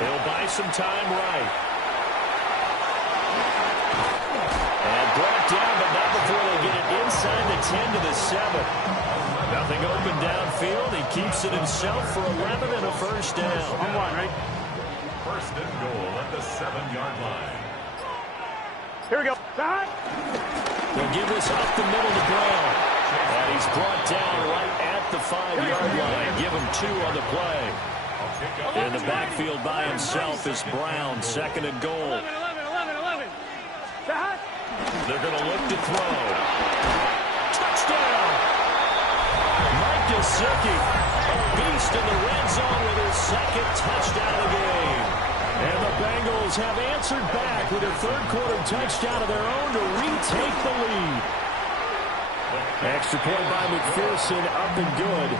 They'll buy some time right. And brought down, but not before they get it inside the 10 to the 7. Nothing open downfield. He keeps it himself for 11 and a 1st down. I'm one, right? 1st and goal at the 7-yard line. Here we go. They'll give this up the middle to Brown. And he's brought down right at the 5-yard line. Give him 2 on the play. In the backfield by himself is Brown. 2nd and goal. 11. they're going to look to throw. Touchdown! Mike Gesicki, a beast in the red zone with his second touchdown of the game. And the Bengals have answered back with a third-quarter touchdown of their own to retake the lead. Extra point by McPherson, up and good.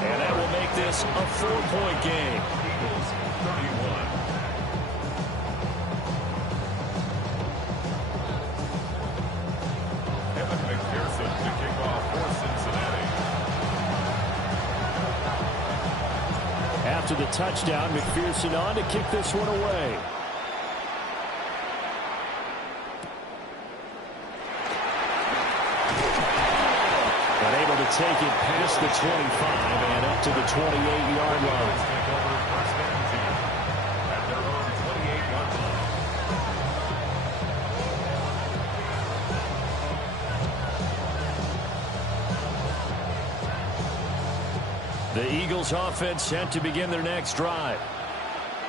And that will make this a 4-point game. Eagles 31. Evan McPherson to kick off for Cincinnati. After the touchdown, McPherson on to kick this one away. Able to take it past the 25 and up to the 28-yard line. Take over first and 10 at their own 28-yard line. The Eagles offense set to begin their next drive.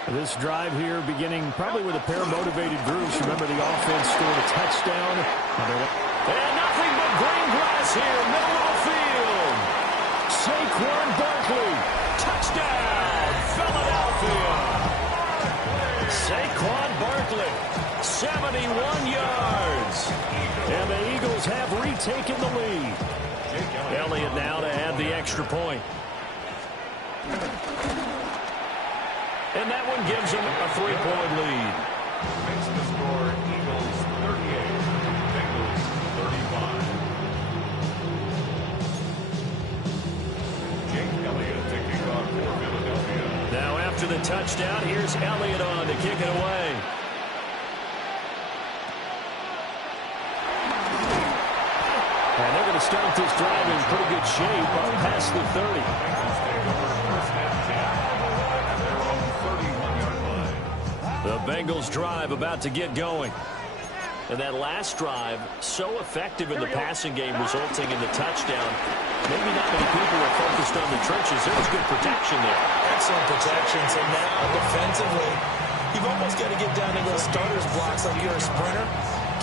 This drive here beginning probably with a pair of motivated groups. Remember, the offense scored a touchdown. And nothing but green grass here, middle of the field. Saquon Barkley, touchdown, Philadelphia. Saquon Barkley, 71 yards. And the Eagles have retaken the lead. Elliott now to add the extra point. And that one gives them a 3-point lead. Makes the score Eagles 38, Bengals 35. Jake Elliott taking on for Philadelphia. Now after the touchdown, here's Elliott on to kick it away. And they're going to start this drive in pretty good shape up past the 30. Bengals take over first and 10 at their own 31-yard line. The Bengals drive about to get going. And that last drive, so effective in the passing game, resulting in the touchdown. Maybe not many people were focused on the trenches. There was good protection there. Excellent protection. So now, defensively, you've almost got to get down to those starters blocks like you're a sprinter.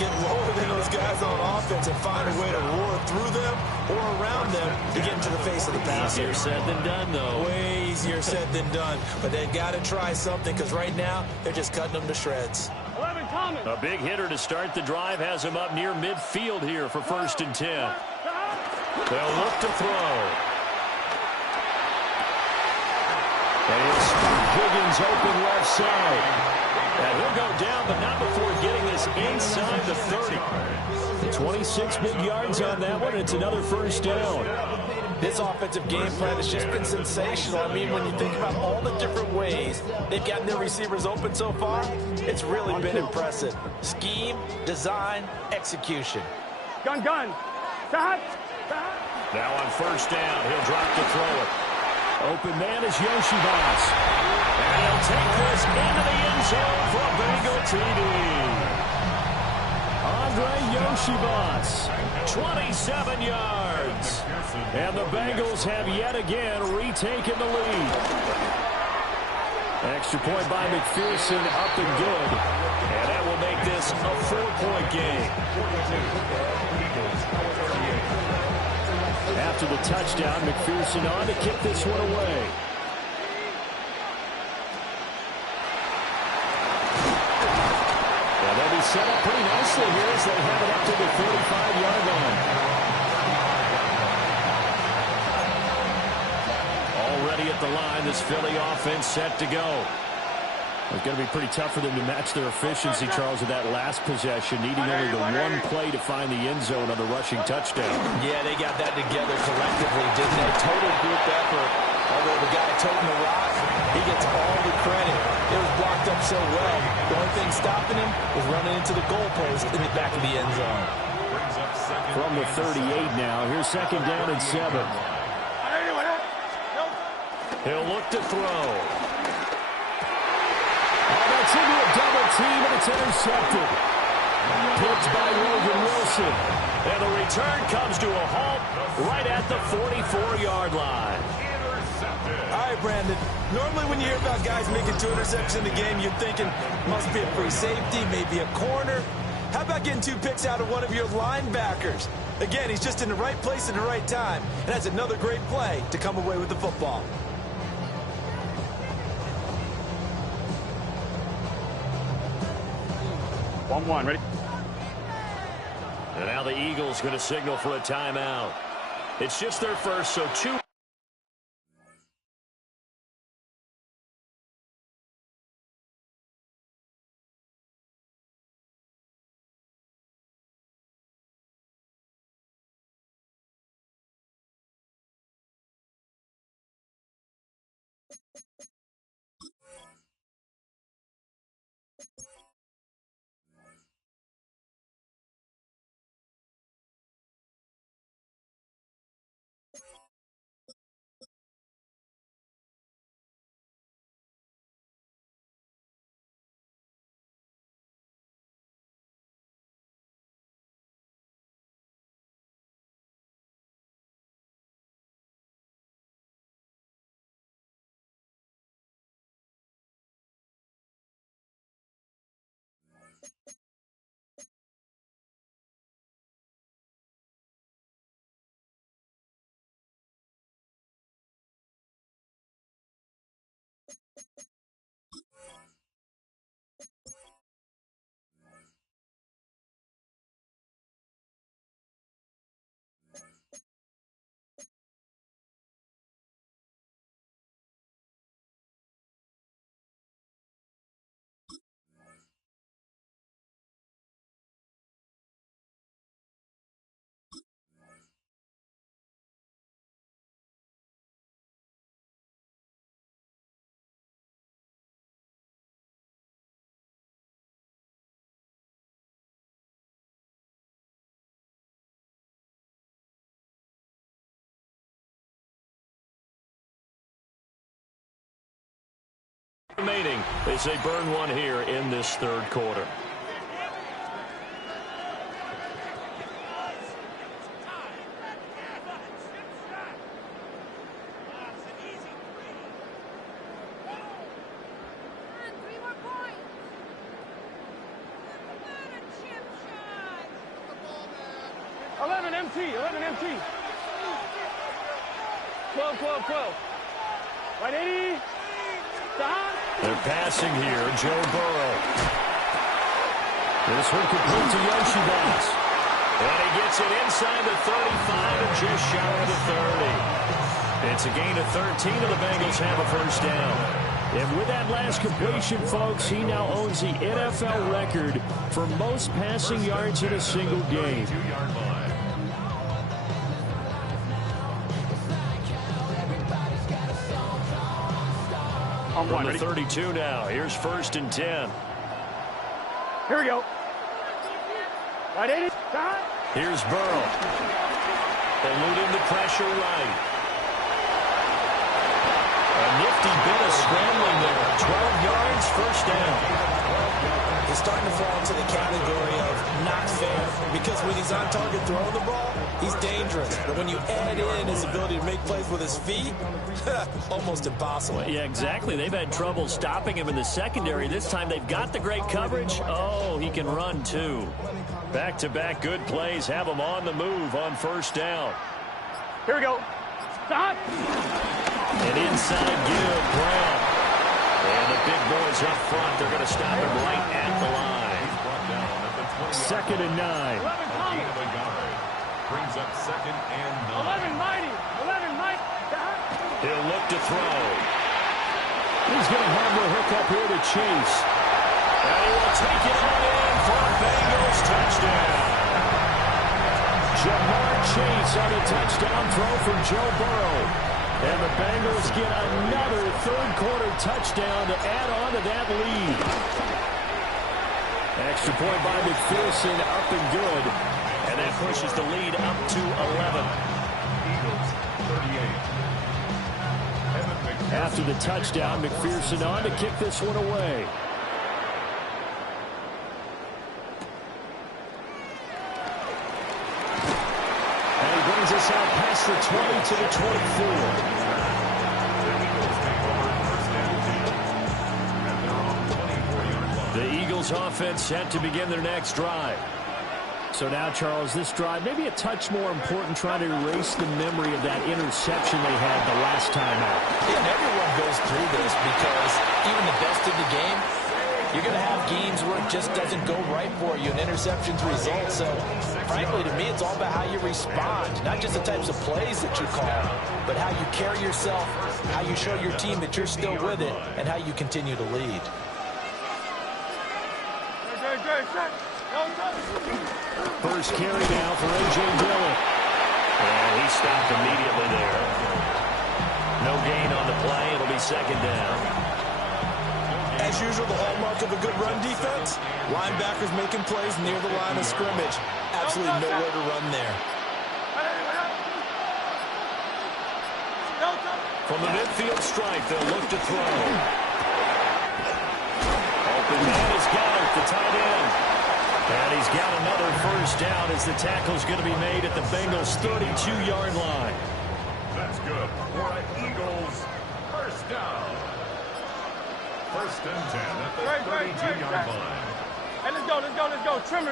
Get lower than those guys on offense and find a way to roar through them or around them to get into the face of the passer. Easier said than done, though. Way easier said than done. But they've got to try something because right now, they're just cutting them to shreds. 11 Thomas. A big hitter to start the drive has him up near midfield here for 1st and 10. They'll look to throw. And he'll spot Higgins open left side. And he'll go down, but not before getting this inside the 30. 26 big yards on that one, and it's another first down. This offensive game plan has just been sensational. I mean, when you think about all the different ways they've gotten their receivers open so far, it's really been impressive. Scheme, design, execution. Gun. Stop. Now on first down, he'll drop to throw it. Open man is Yoshibas. And he'll take this into the end zone for a Bengal TD. Andre Yoshibas, 27 yards. And the Bengals have yet again retaken the lead. Extra point by McPherson, up and good. And that will make this a 4-point game. After the touchdown, McPherson on to kick this one away. And they'll be set up pretty nicely here as they have it up to the 45-yard line. Already at the line, this Philly offense set to go. It's going to be pretty tough for them to match their efficiency, Charles, with that last possession, needing only the one play to find the end zone on the rushing touchdown. Yeah, they got that together collectively, didn't they? Total group effort. Although the guy toting the rock, he gets all the credit. It was blocked up so well. The only thing stopping him was running into the goalpost in the back of the end zone. From the 38 now, here's 2nd down and 7. He'll look to throw. That's into a double team, and it's intercepted. Picked by Logan Wilson. And the return comes to a halt right at the 44-yard line. All right, Brandon. Normally when you hear about guys making 2 interceptions in the game, you're thinking must be a free safety, maybe a corner. How about getting 2 picks out of one of your linebackers? Again, he's just in the right place at the right time. And that's another great play to come away with the football. One, ready? And now the Eagles going to signal for a timeout. It's just their first, so 2. Remaining. They say burn one here in this third quarter. MT. 12. Right 80. Stop. They're passing here. Joe Burrow. This one complete to Yoshibas. And he gets it inside the 35 and just shy of the 30. It's a gain of 13, and the Bengals have a first down. And with that last completion, folks, he now owns the NFL record for most passing yards in a single game. From the 32 now. Here's 1st and 10. Here we go. Right 80. Stop. Here's Burrow. Eluding the pressure right. A nifty bit of scrambling there. 12 yards, first down. He's starting to fall into the category of not fair, because when he's on target throwing the ball, he's dangerous. But when you add in his ability to make plays with his feet, almost impossible. Well, yeah, exactly. They've had trouble stopping him in the secondary. This time they've got the great coverage. Oh, he can run too. Back-to-back good plays have him on the move on first down. Here we go. Stop. And inside give, Brown. And the big boys up front, they're going to stop him right at the line. 2nd and 9. 11 brings up 2nd and 9. 11 mighty. He'll look to throw. He's going to have the hook up here to Chase. And he will take it on in for a Bengals touchdown. Jamar Chase on a touchdown throw from Joe Burrow. And the Bengals get another third-quarter touchdown to add on to that lead. Extra point by McPherson, up and good. And that pushes the lead up to 11. Eagles, 38. After the touchdown, McPherson on to kick this one away. And he brings us out past the 20 to the 24. Eagles offense set to begin their next drive. So now, Charles, this drive maybe a touch more important, trying to erase the memory of that interception they had the last time out. Yeah, and everyone goes through this because even the best in the game, you're going to have games where it just doesn't go right for you, and interceptions result. So, frankly, to me, it's all about how you respond, not just the types of plays that you call, but how you carry yourself, how you show your team that you're still with it, and how you continue to lead. First carry now for A.J. Dillon. And he stopped immediately there. No gain on the play. It'll be second down. As usual, the hallmark of a good run defense, linebackers making plays near the line of scrimmage. Absolutely nowhere to run there. From the midfield stripe, they'll look to throw. Open man has got it, the tight end. And he's got another first down as the tackle's going to be made at the Bengals' 32-yard line. That's good for an Eagles first down. First and 10 at the 32-yard line. Hey, let's go. Trimmer.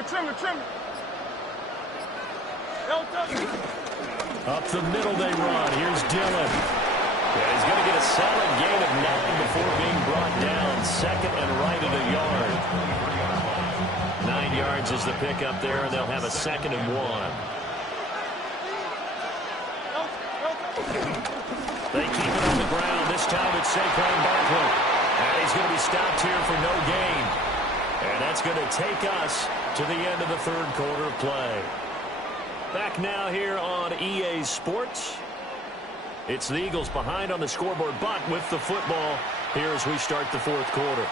Up the middle they run. Here's Dillon. Yeah, he's going to get a solid gain of 9 before being brought down. Second and right at a yard. 9 yards is the pickup there, and they'll have a second and 1. They keep it on the ground. This time it's Saquon Barkley. And he's going to be stopped here for no gain. And that's going to take us to the end of the third quarter of play. Back now here on EA Sports. It's the Eagles behind on the scoreboard, but with the football here as we start the fourth quarter.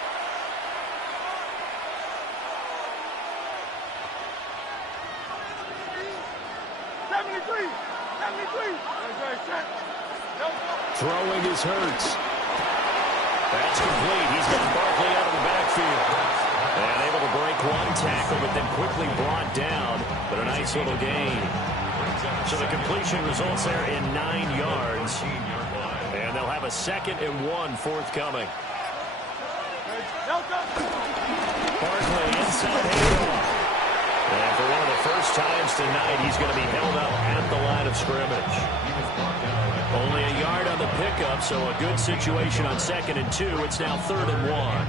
Throwing is Hurts. That's complete. He's got Barkley out of the backfield. And able to break one tackle, but then quickly brought down. But a nice little gain. So the completion results there in 9 yards. And they'll have a second and 1 forthcoming. Barkley inside handoff. And for one of the first times tonight, he's going to be held up at the line of scrimmage. Only a yard on the pickup, so a good situation on second and 2. It's now third and 1.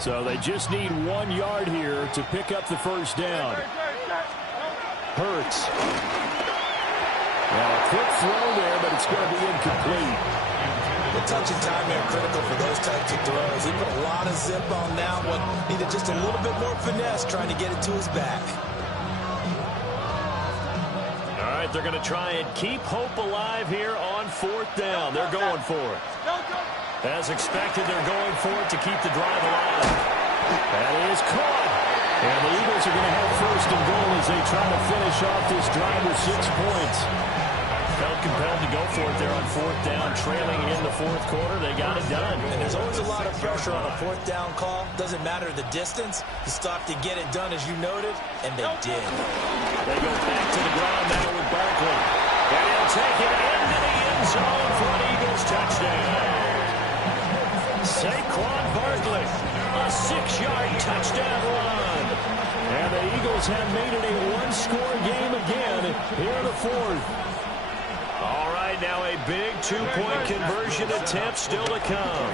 So they just need 1 yard here to pick up the first down. Hurts. Now a quick throw there, but it's going to be incomplete. The touch and time are critical for those types of throws. He put a lot of zip on that one. Needed just a little bit more finesse trying to get it to his back. All right, they're going to try and keep hope alive here on fourth down. They're going for it. As expected, they're going for it to keep the drive alive. That is caught. And the Eagles are going to have first and goal as they try to finish off this drive with 6 points. Felt compelled to go for it there on fourth down, trailing in the fourth quarter. They got it done. And there's always a lot of pressure on a fourth down call. Doesn't matter the distance. You stop to get it done, as you noted, and they did. They go back to the ground now with Barkley. And he'll take it into the end zone for an Eagles touchdown. Saquon Barkley, a 6-yard touchdown run. And the Eagles have made it a one-score game again here in the fourth. All right, now a big two-point conversion attempt still to come.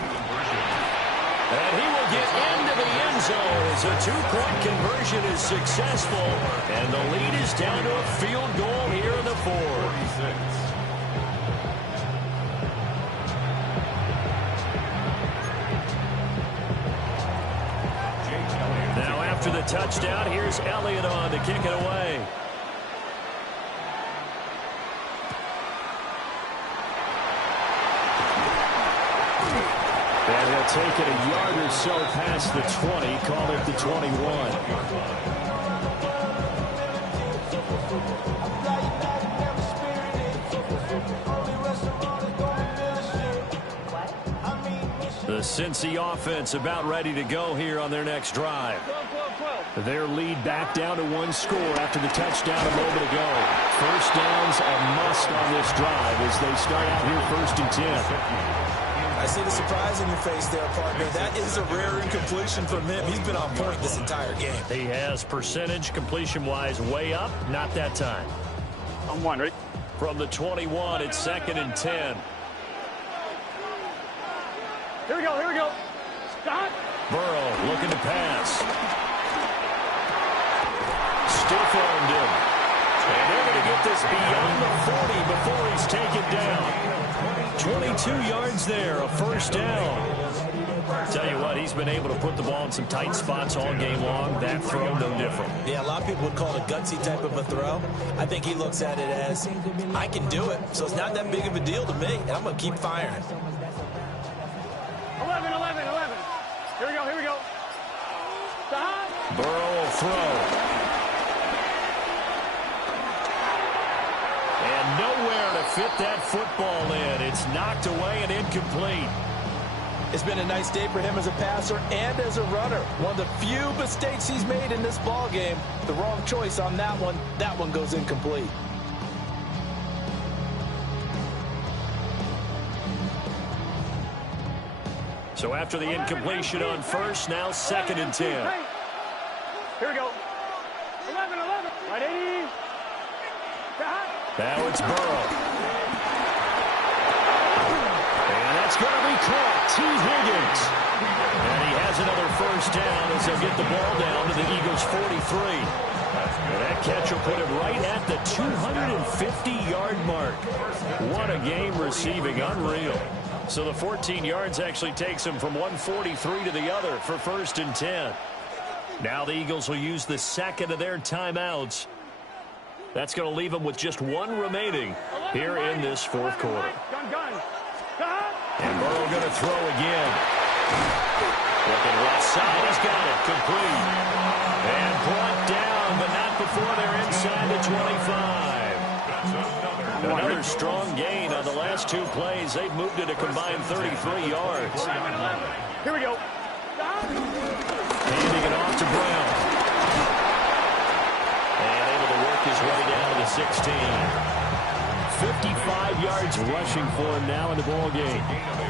And he will get into the end zone as a two-point conversion is successful. And the lead is down to a field goal here in the fourth. Now after the touchdown, here's Elliott on to kick it away. And he'll take it a yard or so past the 20, call it the 21. The Cincy offense about ready to go here on their next drive. Their lead back down to 1 score after the touchdown a moment ago. First down's a must on this drive as they start out here 1st and 10. I see the surprise in your face there, partner. That is a rare incompletion from him. He's been on point this entire game. He has percentage completion-wise way up. Not that time. On one, ready? From the 21, it's 2nd and 10. Here we go, here we go. Stop. Burrow looking to pass. Stiff-armed him. And they're going to get this beyond the 40 before he's taken down. 22 yards there, a first down. Tell you what, he's been able to put the ball in some tight spots all game long. That throw, no different. Yeah, a lot of people would call it a gutsy type of a throw. I think he looks at it as, I can do it, so it's not that big of a deal to me, and I'm going to keep firing. 11, 11, 11. Here we go, here we go. Stop. Burrow will throw. And nowhere to fit that football in. It's knocked away and incomplete. It's been a nice day for him as a passer and as a runner. One of the few mistakes he's made in this ball game. The wrong choice on that one. That one goes incomplete. So after the incompletion on first, now 2nd and 10. Here we go. 11, 11. Right, 80. Stop. Now it's Burrow. And that's going to be caught. T. Higgins. And he has another first down as they'll get the ball down to the Eagles' 43. And that catch will put him right at the 250-yard mark. What a game receiving. Unreal. So the 14 yards actually takes him from 143 to the other for 1st and 10. Now the Eagles will use the second of their timeouts. That's going to leave them with just one remaining here in this fourth quarter. And Burrow going to throw again. Looking left side, he's got it, complete. And brought down, but not before they're inside the 25. Another strong gain on the last 2 plays. They've moved it a combined 33 yards. Here we go. Handing it off to Brown. And able to work his way down to the 16. 55 yards rushing for him now in the ball game.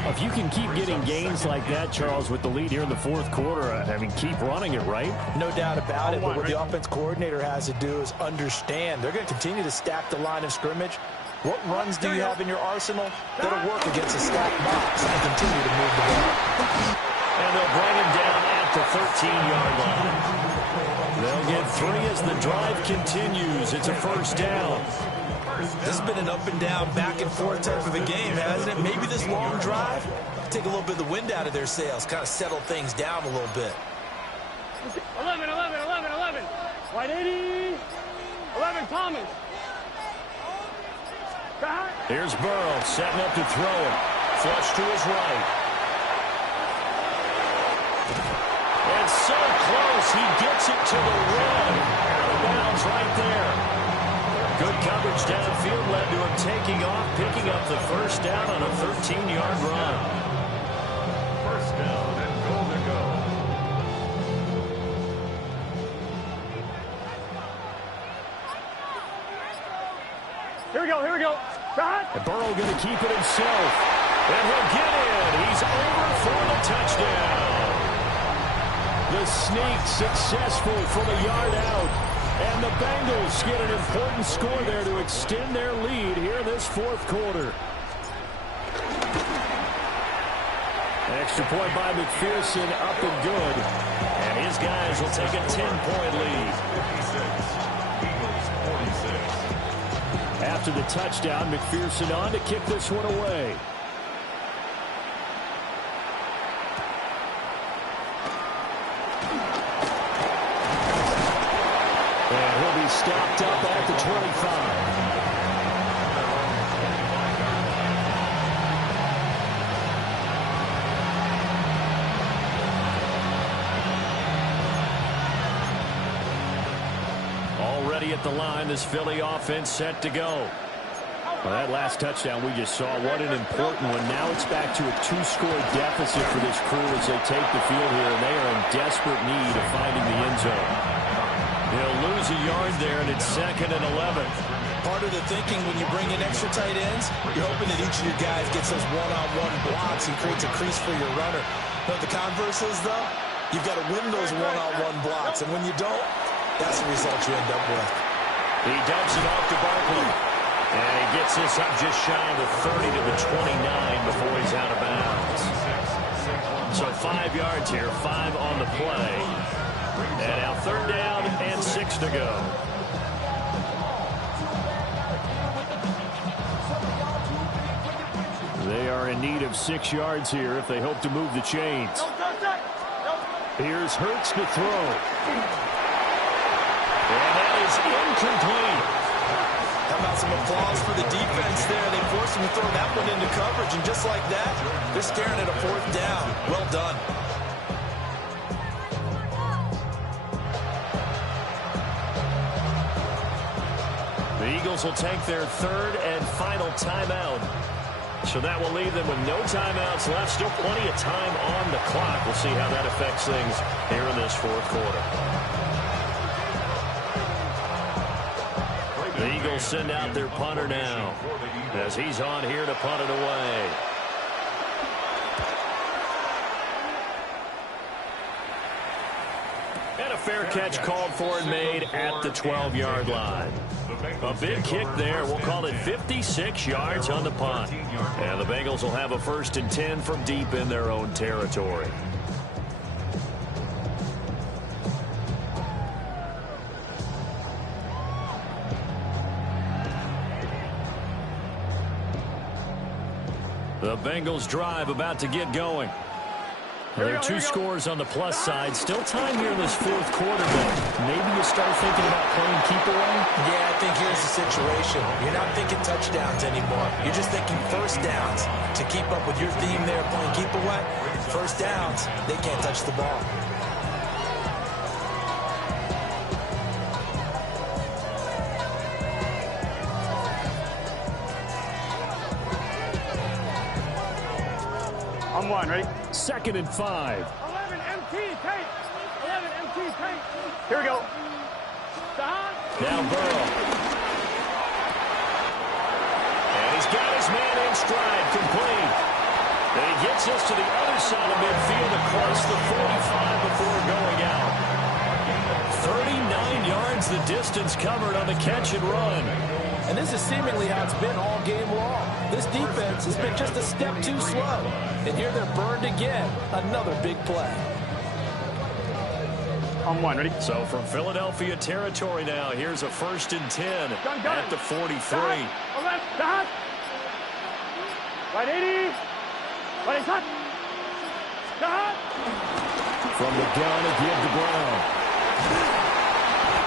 If you can keep getting gains like that, Charles, with the lead here in the fourth quarter, I mean, keep running it, right? No doubt about it, but what the offense coordinator has to do is understand. They're going to continue to stack the line of scrimmage. What runs do you have in your arsenal that'll work against a stacked box and continue to move the ball? And they'll bring him down at the 13-yard line. They'll get 3 as the drive continues. It's a first down. This has been an up and down, back and forth type of a game, hasn't it? Maybe this long drive take a little bit of the wind out of their sails, kind of settle things down a little bit. 11, 11, 11, 11. White 80. 11, Thomas. Here's Burrow setting up to throw it. Flush to his right. And so close, he gets it to the run. Out of bounds right there. Good coverage downfield led to him taking off, picking up the first down on a 13-yard run. First down and goal to go. Here we go, here we go. And Burrow going to keep it himself. And he'll get in. He's over for the touchdown. The sneak successful from a yard out. And the Bengals get an important score there to extend their lead here in this fourth quarter. Extra point by McPherson, up and good. And his guys will take a 10-point lead. After the touchdown, McPherson on to kick this one away. And he'll be stopped up at the 25. Already at the line, this Philly offense set to go. Well, that last touchdown we just saw, what an important one. Now it's back to a 2-score deficit for this crew as they take the field here, and they are in desperate need of finding the end zone. He'll lose a yard there, and it's 2nd and 11. Part of the thinking when you bring in extra tight ends, you're hoping that each of your guys gets those one-on-one blocks and creates a crease for your runner. But the converse is, though, you've got to win those one-on-one blocks. And when you don't, that's the result you end up with. He dumps it off to Barkley. And he gets this up just shy of the 30 to the 29 before he's out of bounds. So 5 yards here, 5 on the play. And now 3rd down and 6 to go. They are in need of 6 yards here if they hope to move the chains. Here's Hurts to throw. And that is incomplete. How about some applause for the defense there? They forced him to throw that one into coverage, and just like that, they're staring at a 4th down. Well done. The Eagles will take their 3rd and final timeout. So that will leave them with no timeouts left. Still plenty of time on the clock. We'll see how that affects things here in this 4th quarter. The Eagles send out their punter now as he's on here to punt it away. And a fair catch called for and made at the 12-yard line. A big kick there. We'll call it 56 yards on the punt. And the Bengals will have a 1st and 10 from deep in their own territory. The Bengals drive about to get going. There are 2 scores on the plus side. Still time here in this 4th quarter, but maybe you start thinking about playing keep away? Yeah, I think here's the situation. You're not thinking touchdowns anymore. You're just thinking 1st downs. To keep up with your theme there, playing keep away, 1st downs, they can't touch the ball. On 1, ready? 2nd and 5. 11 MT tape. 11 MT tape. Here we go. Stop. Now Burrow. And he's got his man in stride, complete. And he gets us to the other side of midfield across the 45 before going out. 39 yards the distance covered on the catch and run. And this is seemingly how it's been all game long. This defense has been just a step too slow. And here they're burned again. Another big play. On 1, ready? So from Philadelphia territory now, here's a 1st and 10 at the 43. Stop. Right 80. Right shot. Stop. From the gun again to Brown.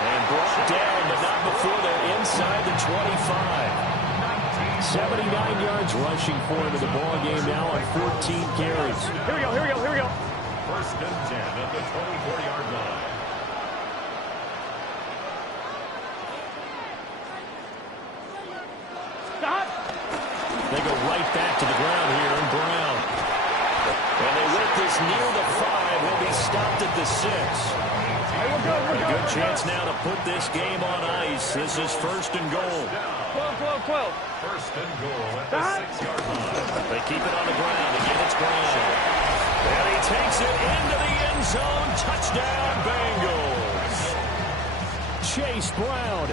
And brought down, but not before they're inside the 25. 79 yards rushing for him in the ball game now on 14 carries. Here we go. 1st and 10 at the 24-yard line. Stop. They go right back to the ground here, and Brown. And they work this near the 5. He'll be stopped at the 6. Hey, we're good. A good chance now to put this game on ice. This is 1st and goal. 12. 1st and goal at the 6-yard line. They keep it on the ground. Again, it's Brown. And he takes it into the end zone. Touchdown, Bengals. Chase Brown,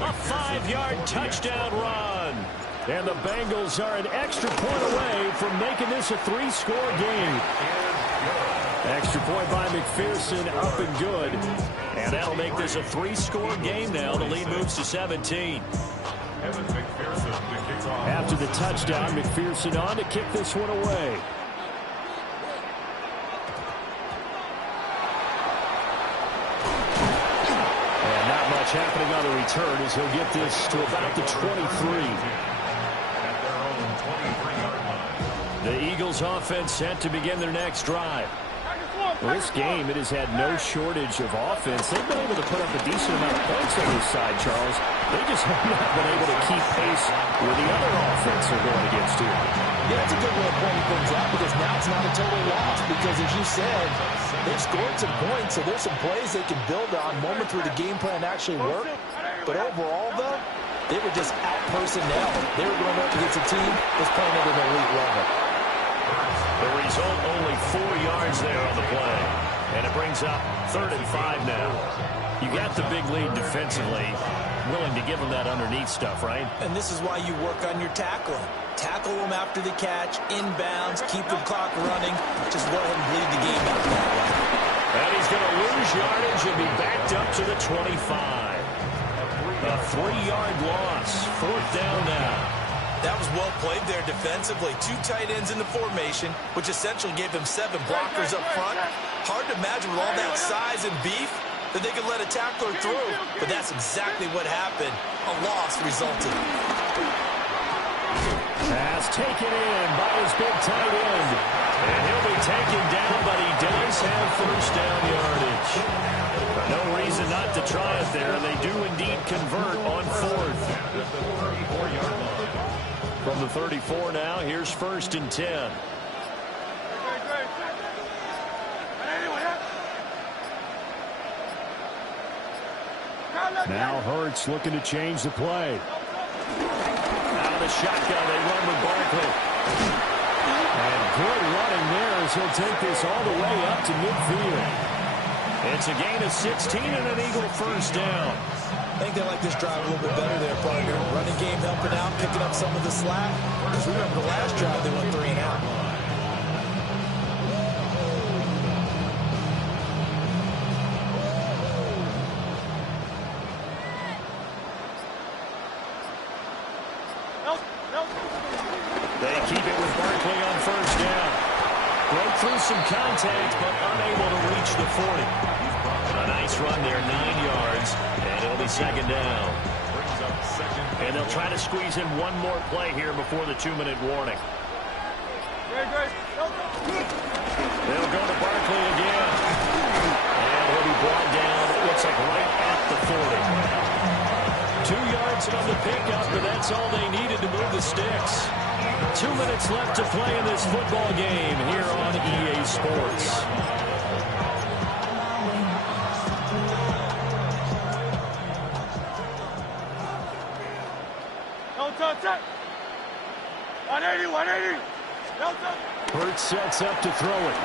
a 5-yard touchdown run. And the Bengals are an extra point away from making this a 3-score game. Extra point by McPherson, up and good. And that'll make this a 3-score game now. The lead moves to 17. After the touchdown, McPherson on to kick this one away. And not much happening on the return as he'll get this to about the 23. The Eagles offense set to begin their next drive. Well, this game, it has had no shortage of offense. They've been able to put up a decent amount of points on this side, Charles. They just have not been able to keep pace with the other offense they're going against here. Yeah, that's a good way of pointing things out because now it's not a total loss because, as you said, they've scored some points, so there's some plays they can build on, moments where the game plan actually worked. But overall, though, they were just out-personnel. They were going up against a team that's playing at an elite level. The result, only 4 yards there on the play. And it brings up 3rd and 5 now. You got the big lead defensively, willing to give them that underneath stuff, right? And this is why you work on your tackling. Tackle them after the catch, inbounds, keep the clock running. Just go ahead and bleed the game out that way. And he's going to lose yardage and be backed up to the 25. A 3-yard loss. 4th down now. That was well played there defensively. 2 tight ends in the formation, which essentially gave them 7 blockers up front. Hard to imagine with all that size and beef that they could let a tackler through. But that's exactly what happened. A loss resulted. Pass taken in by his big tight end. And he'll be taken down, but he does have 1st down yardage. No reason not to try it there. They do indeed convert on 4th. From the 34 now, here's 1st and 10. Now Hurts looking to change the play. Out of the shotgun, they run with Barkley. And good running there as he'll take this all the way up to midfield. It's a gain of 16 and an Eagle 1st down. I think they like this drive a little bit better there, partner. Running game helping out, picking up some of the slack. Because remember the last drive, they went 3 and out. They keep it with Barkley on 1st down. Broke through some contact, but unable to reach the 40. A nice run there, 9 yards, and it'll be 2nd down. And they'll try to squeeze in one more play here before the 2-minute warning. They'll go to Barkley again. And he'll be brought down, it looks like right at the 40. 2 yards on the pickup, and that's all they needed to move the sticks. 2 minutes left to play in this football game here on EA Sports. Check. 180, 180. Hurts sets up to throw it.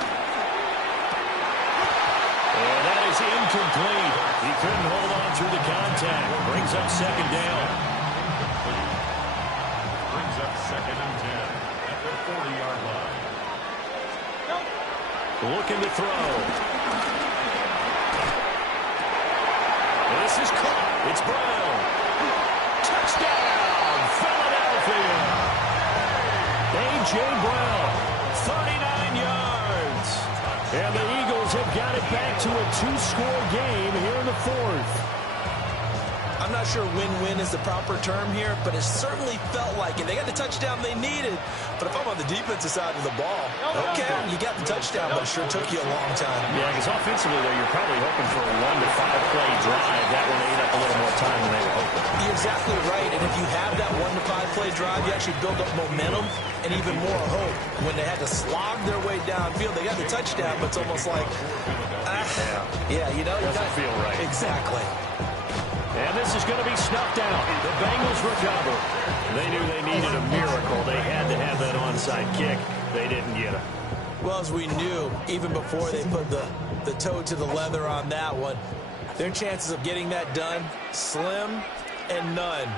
And that is incomplete. He couldn't hold on through the contact. Brings up 2nd down. Brings up 2nd and 10 at the 40-yard line. Looking to throw. This is caught. It's Brown. Touchdown, Philadelphia. A.J. Brown, 39 yards. And the Eagles have got it back to a 2-score game here in the 4th. I'm not sure win-win is the proper term here, but it certainly felt like it. They got the touchdown they needed, but if I'm on the defensive side of the ball, okay, you got the touchdown, but it sure took you a long time. Yeah, because offensively, though, you're probably hoping for a 1 to 5 play drive. That one ate up a little more time than they were hoping. You're exactly right, and if you have that 1 to 5 play drive, you actually build up momentum and even more hope. When they had to slog their way downfield, they got the touchdown, but it's almost like, yeah, you know. Doesn't feel right. Exactly. And this is going to be snuffed out. The Bengals recover. They knew they needed a miracle. They had to have that onside kick. They didn't get it. Well, as we knew, even before they put the toe to the leather on that one, their chances of getting that done, slim and none.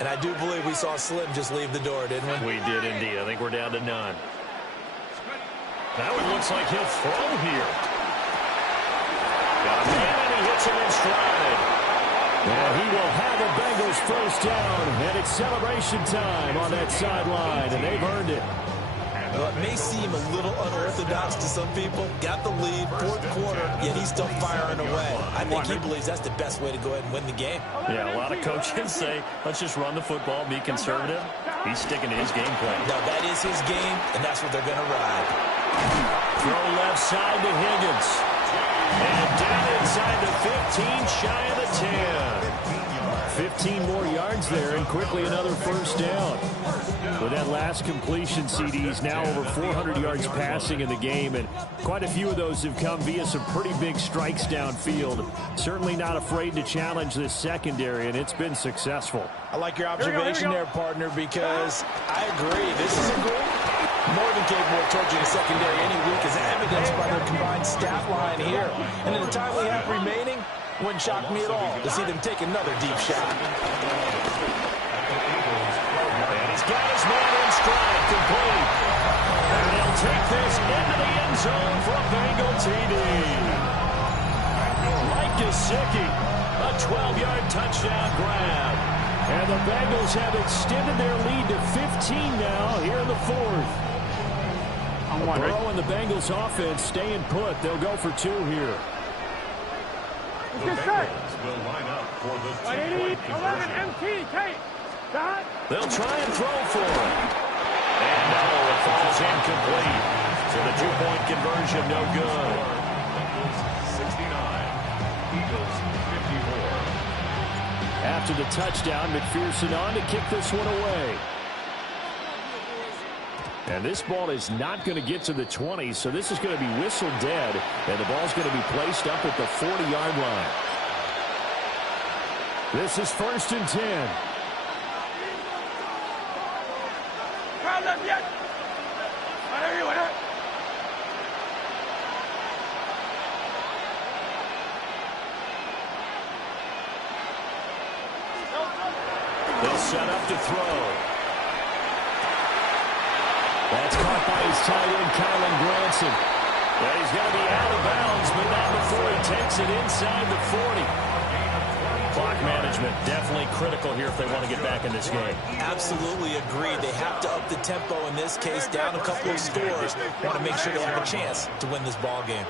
And I do believe we saw Slim just leave the door, didn't we? We did indeed. I think we're down to none. That one looks like he'll throw here. Got a man, and he hits him in stride. And he will have the Bengals 1st down, and it's celebration time on that sideline, and they've earned it. Well, it may seem a little unorthodox to some people. Got the lead, 4th quarter, yet he's still firing away. I think he believes that's the best way to go ahead and win the game. Yeah, a lot of coaches say, let's just run the football, be conservative. He's sticking to his game plan. Now, that is his game, and that's what they're going to ride. Throw left side to Higgins. And down inside the 15, shy of the 10. 15 more yards there, and quickly another first down. With that last completion, CD's now over 400 yards passing in the game, and quite a few of those have come via some pretty big strikes downfield. Certainly not afraid to challenge this secondary, and it's been successful. I like your observation there, partner, because I agree. This is a group more than capable of torching a secondary any week, as evidenced by their combined stat line here. And in the time we have remaining, wouldn't shock me at all to see them take another deep shot. And he's got his man in stride, complete. And he'll take this into the end zone for a Bengal TD. Mike Gesicki, a 12-yard touchdown grab. And the Bengals have extended their lead to 15 now here in the fourth. Burrow and the Bengals offense staying put. They'll go for 2 here. The Bengals will line up for the 2-point conversion. They'll try and throw for it. And no, it falls incomplete. So the 2-point conversion, no good. Bengals 69, Eagles 54. After the touchdown, McPherson on to kick this one away. And this ball is not going to get to the 20, so this is going to be whistled dead, and the ball's going to be placed up at the 40-yard line. This is 1st and 10. They'll set up to throw. That's caught by his tight end, Kylan Granson. Yeah, he's going to be out of bounds, but not before he takes it inside the 40. Clock management definitely critical here if they want to get back in this game. Absolutely agreed. They have to up the tempo in this case, down a couple of scores. Want to make sure they have a chance to win this ball game.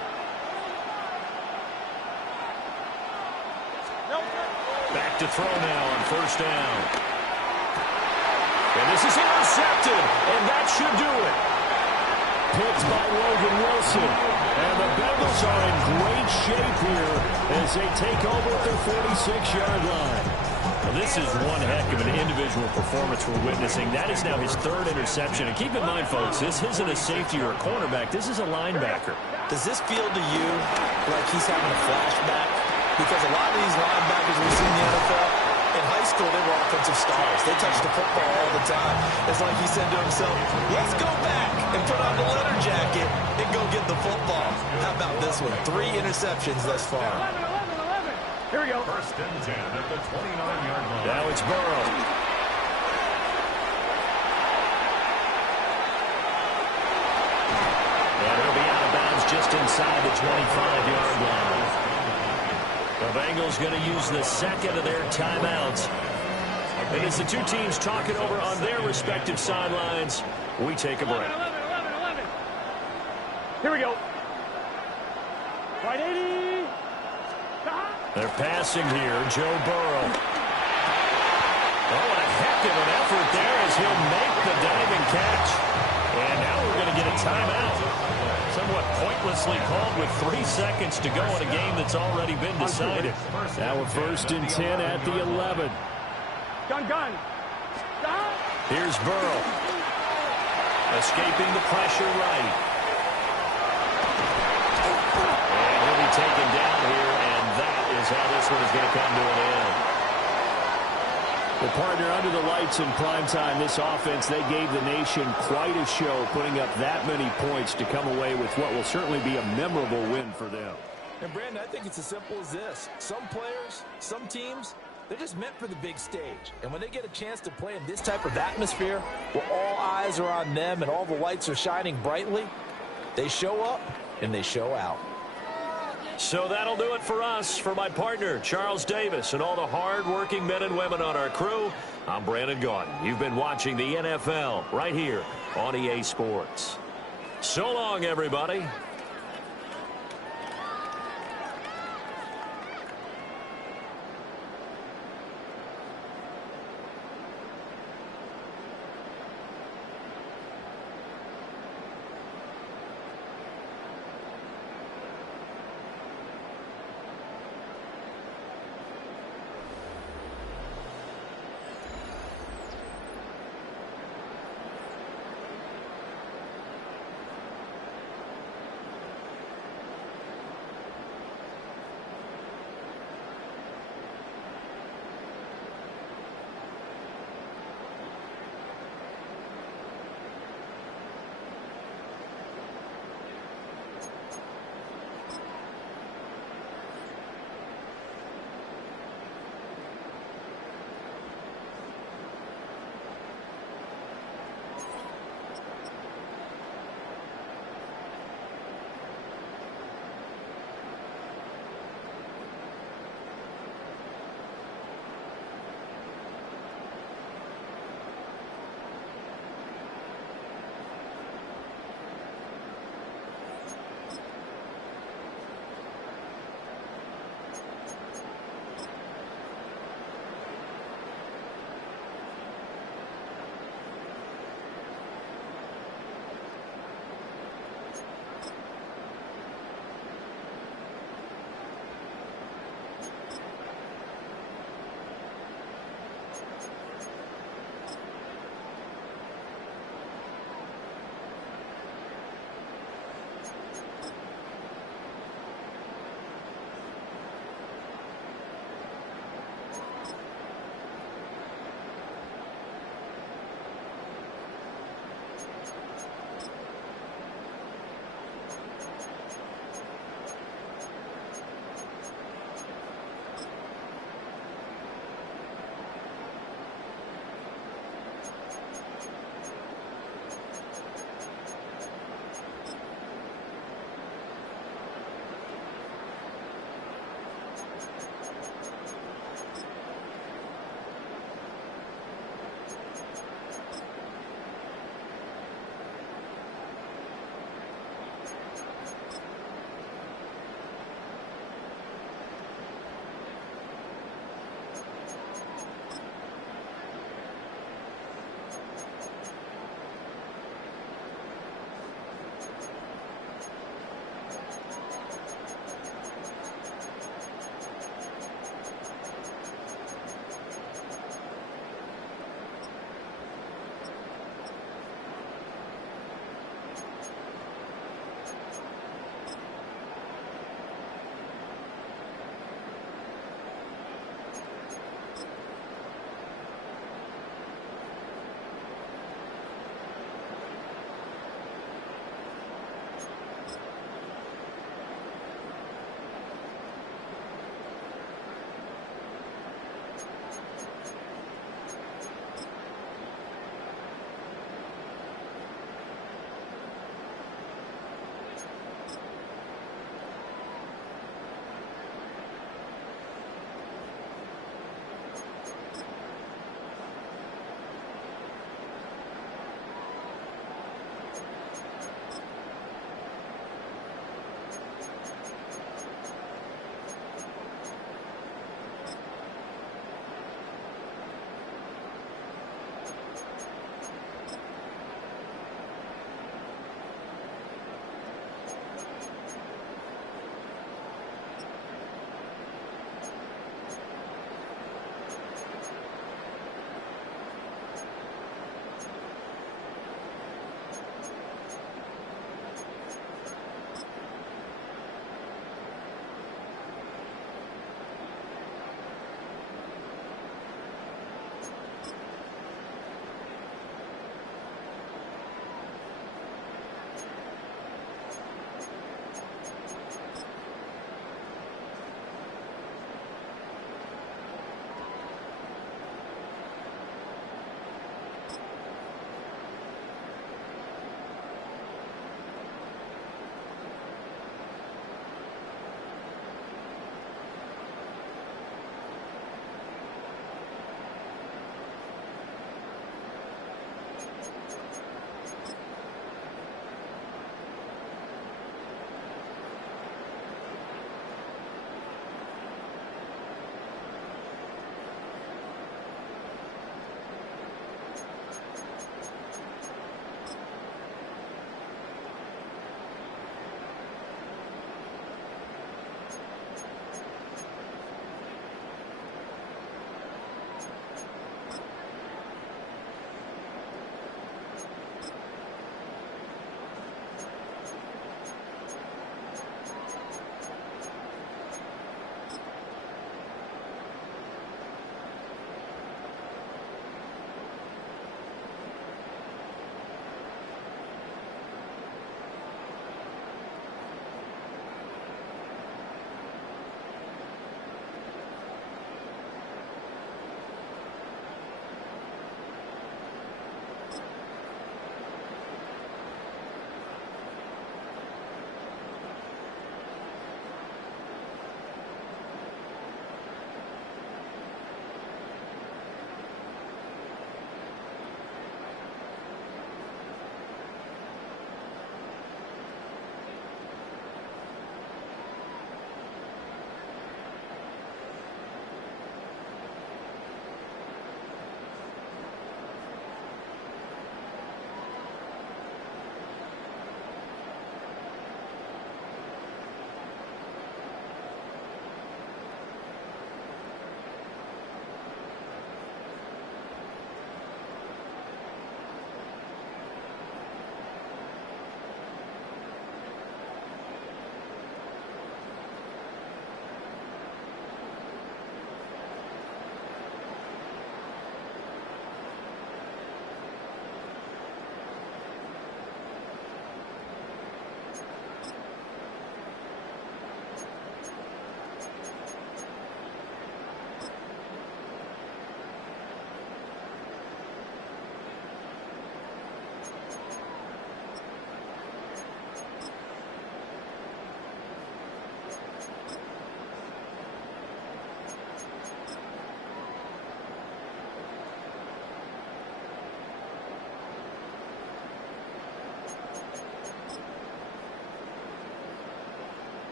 Back to throw now on 1st down. And this is intercepted, and that should do it. Picked by Logan Wilson. And the Bengals are in great shape here as they take over at their 46-yard line. Well, this is one heck of an individual performance we're witnessing. That is now his 3rd interception. And keep in mind, folks, this isn't a safety or a cornerback. This is a linebacker. Does this feel to you like he's having a flashback? Because a lot of these linebackers we see in the NFL, in high school, they were offensive stars. They touched the football all the time. It's like he said to himself, let's go back and put on the leather jacket and go get the football. How about this one? 3 interceptions thus far. 11. Here we go. 1st and 10 at the 29-yard line. Now it's Burrow. And he'll be out of bounds just inside the 25-yard line. The Bengals going to use the 2nd of their timeouts. And as the 2 teams talking over on their respective sidelines, we take a break. 11. Here we go. Right 80. They're passing here, Joe Burrow. Oh, what a heck of an effort there as he'll make the diving catch. And now we're going to get a timeout. Somewhat pointlessly called with 3 seconds to go in a game that's already been decided. Now we're 1st and 10 at the 11. Gun. Here's Burrow. Escaping the pressure right. And he'll be taken down here, and that is how this one is going to come to an end. Well, partner, under the lights in primetime, this offense, they gave the nation quite a show, putting up that many points to come away with what will certainly be a memorable win for them. And, Brandon, I think it's as simple as this. Some players, some teams, they're just meant for the big stage. And when they get a chance to play in this type of atmosphere, where all eyes are on them and all the lights are shining brightly, they show up and they show out. So that'll do it for us. For my partner, Charles Davis, and all the hard-working men and women on our crew, I'm Brandon Gaudin. You've been watching the NFL right here on EA Sports. So long, everybody.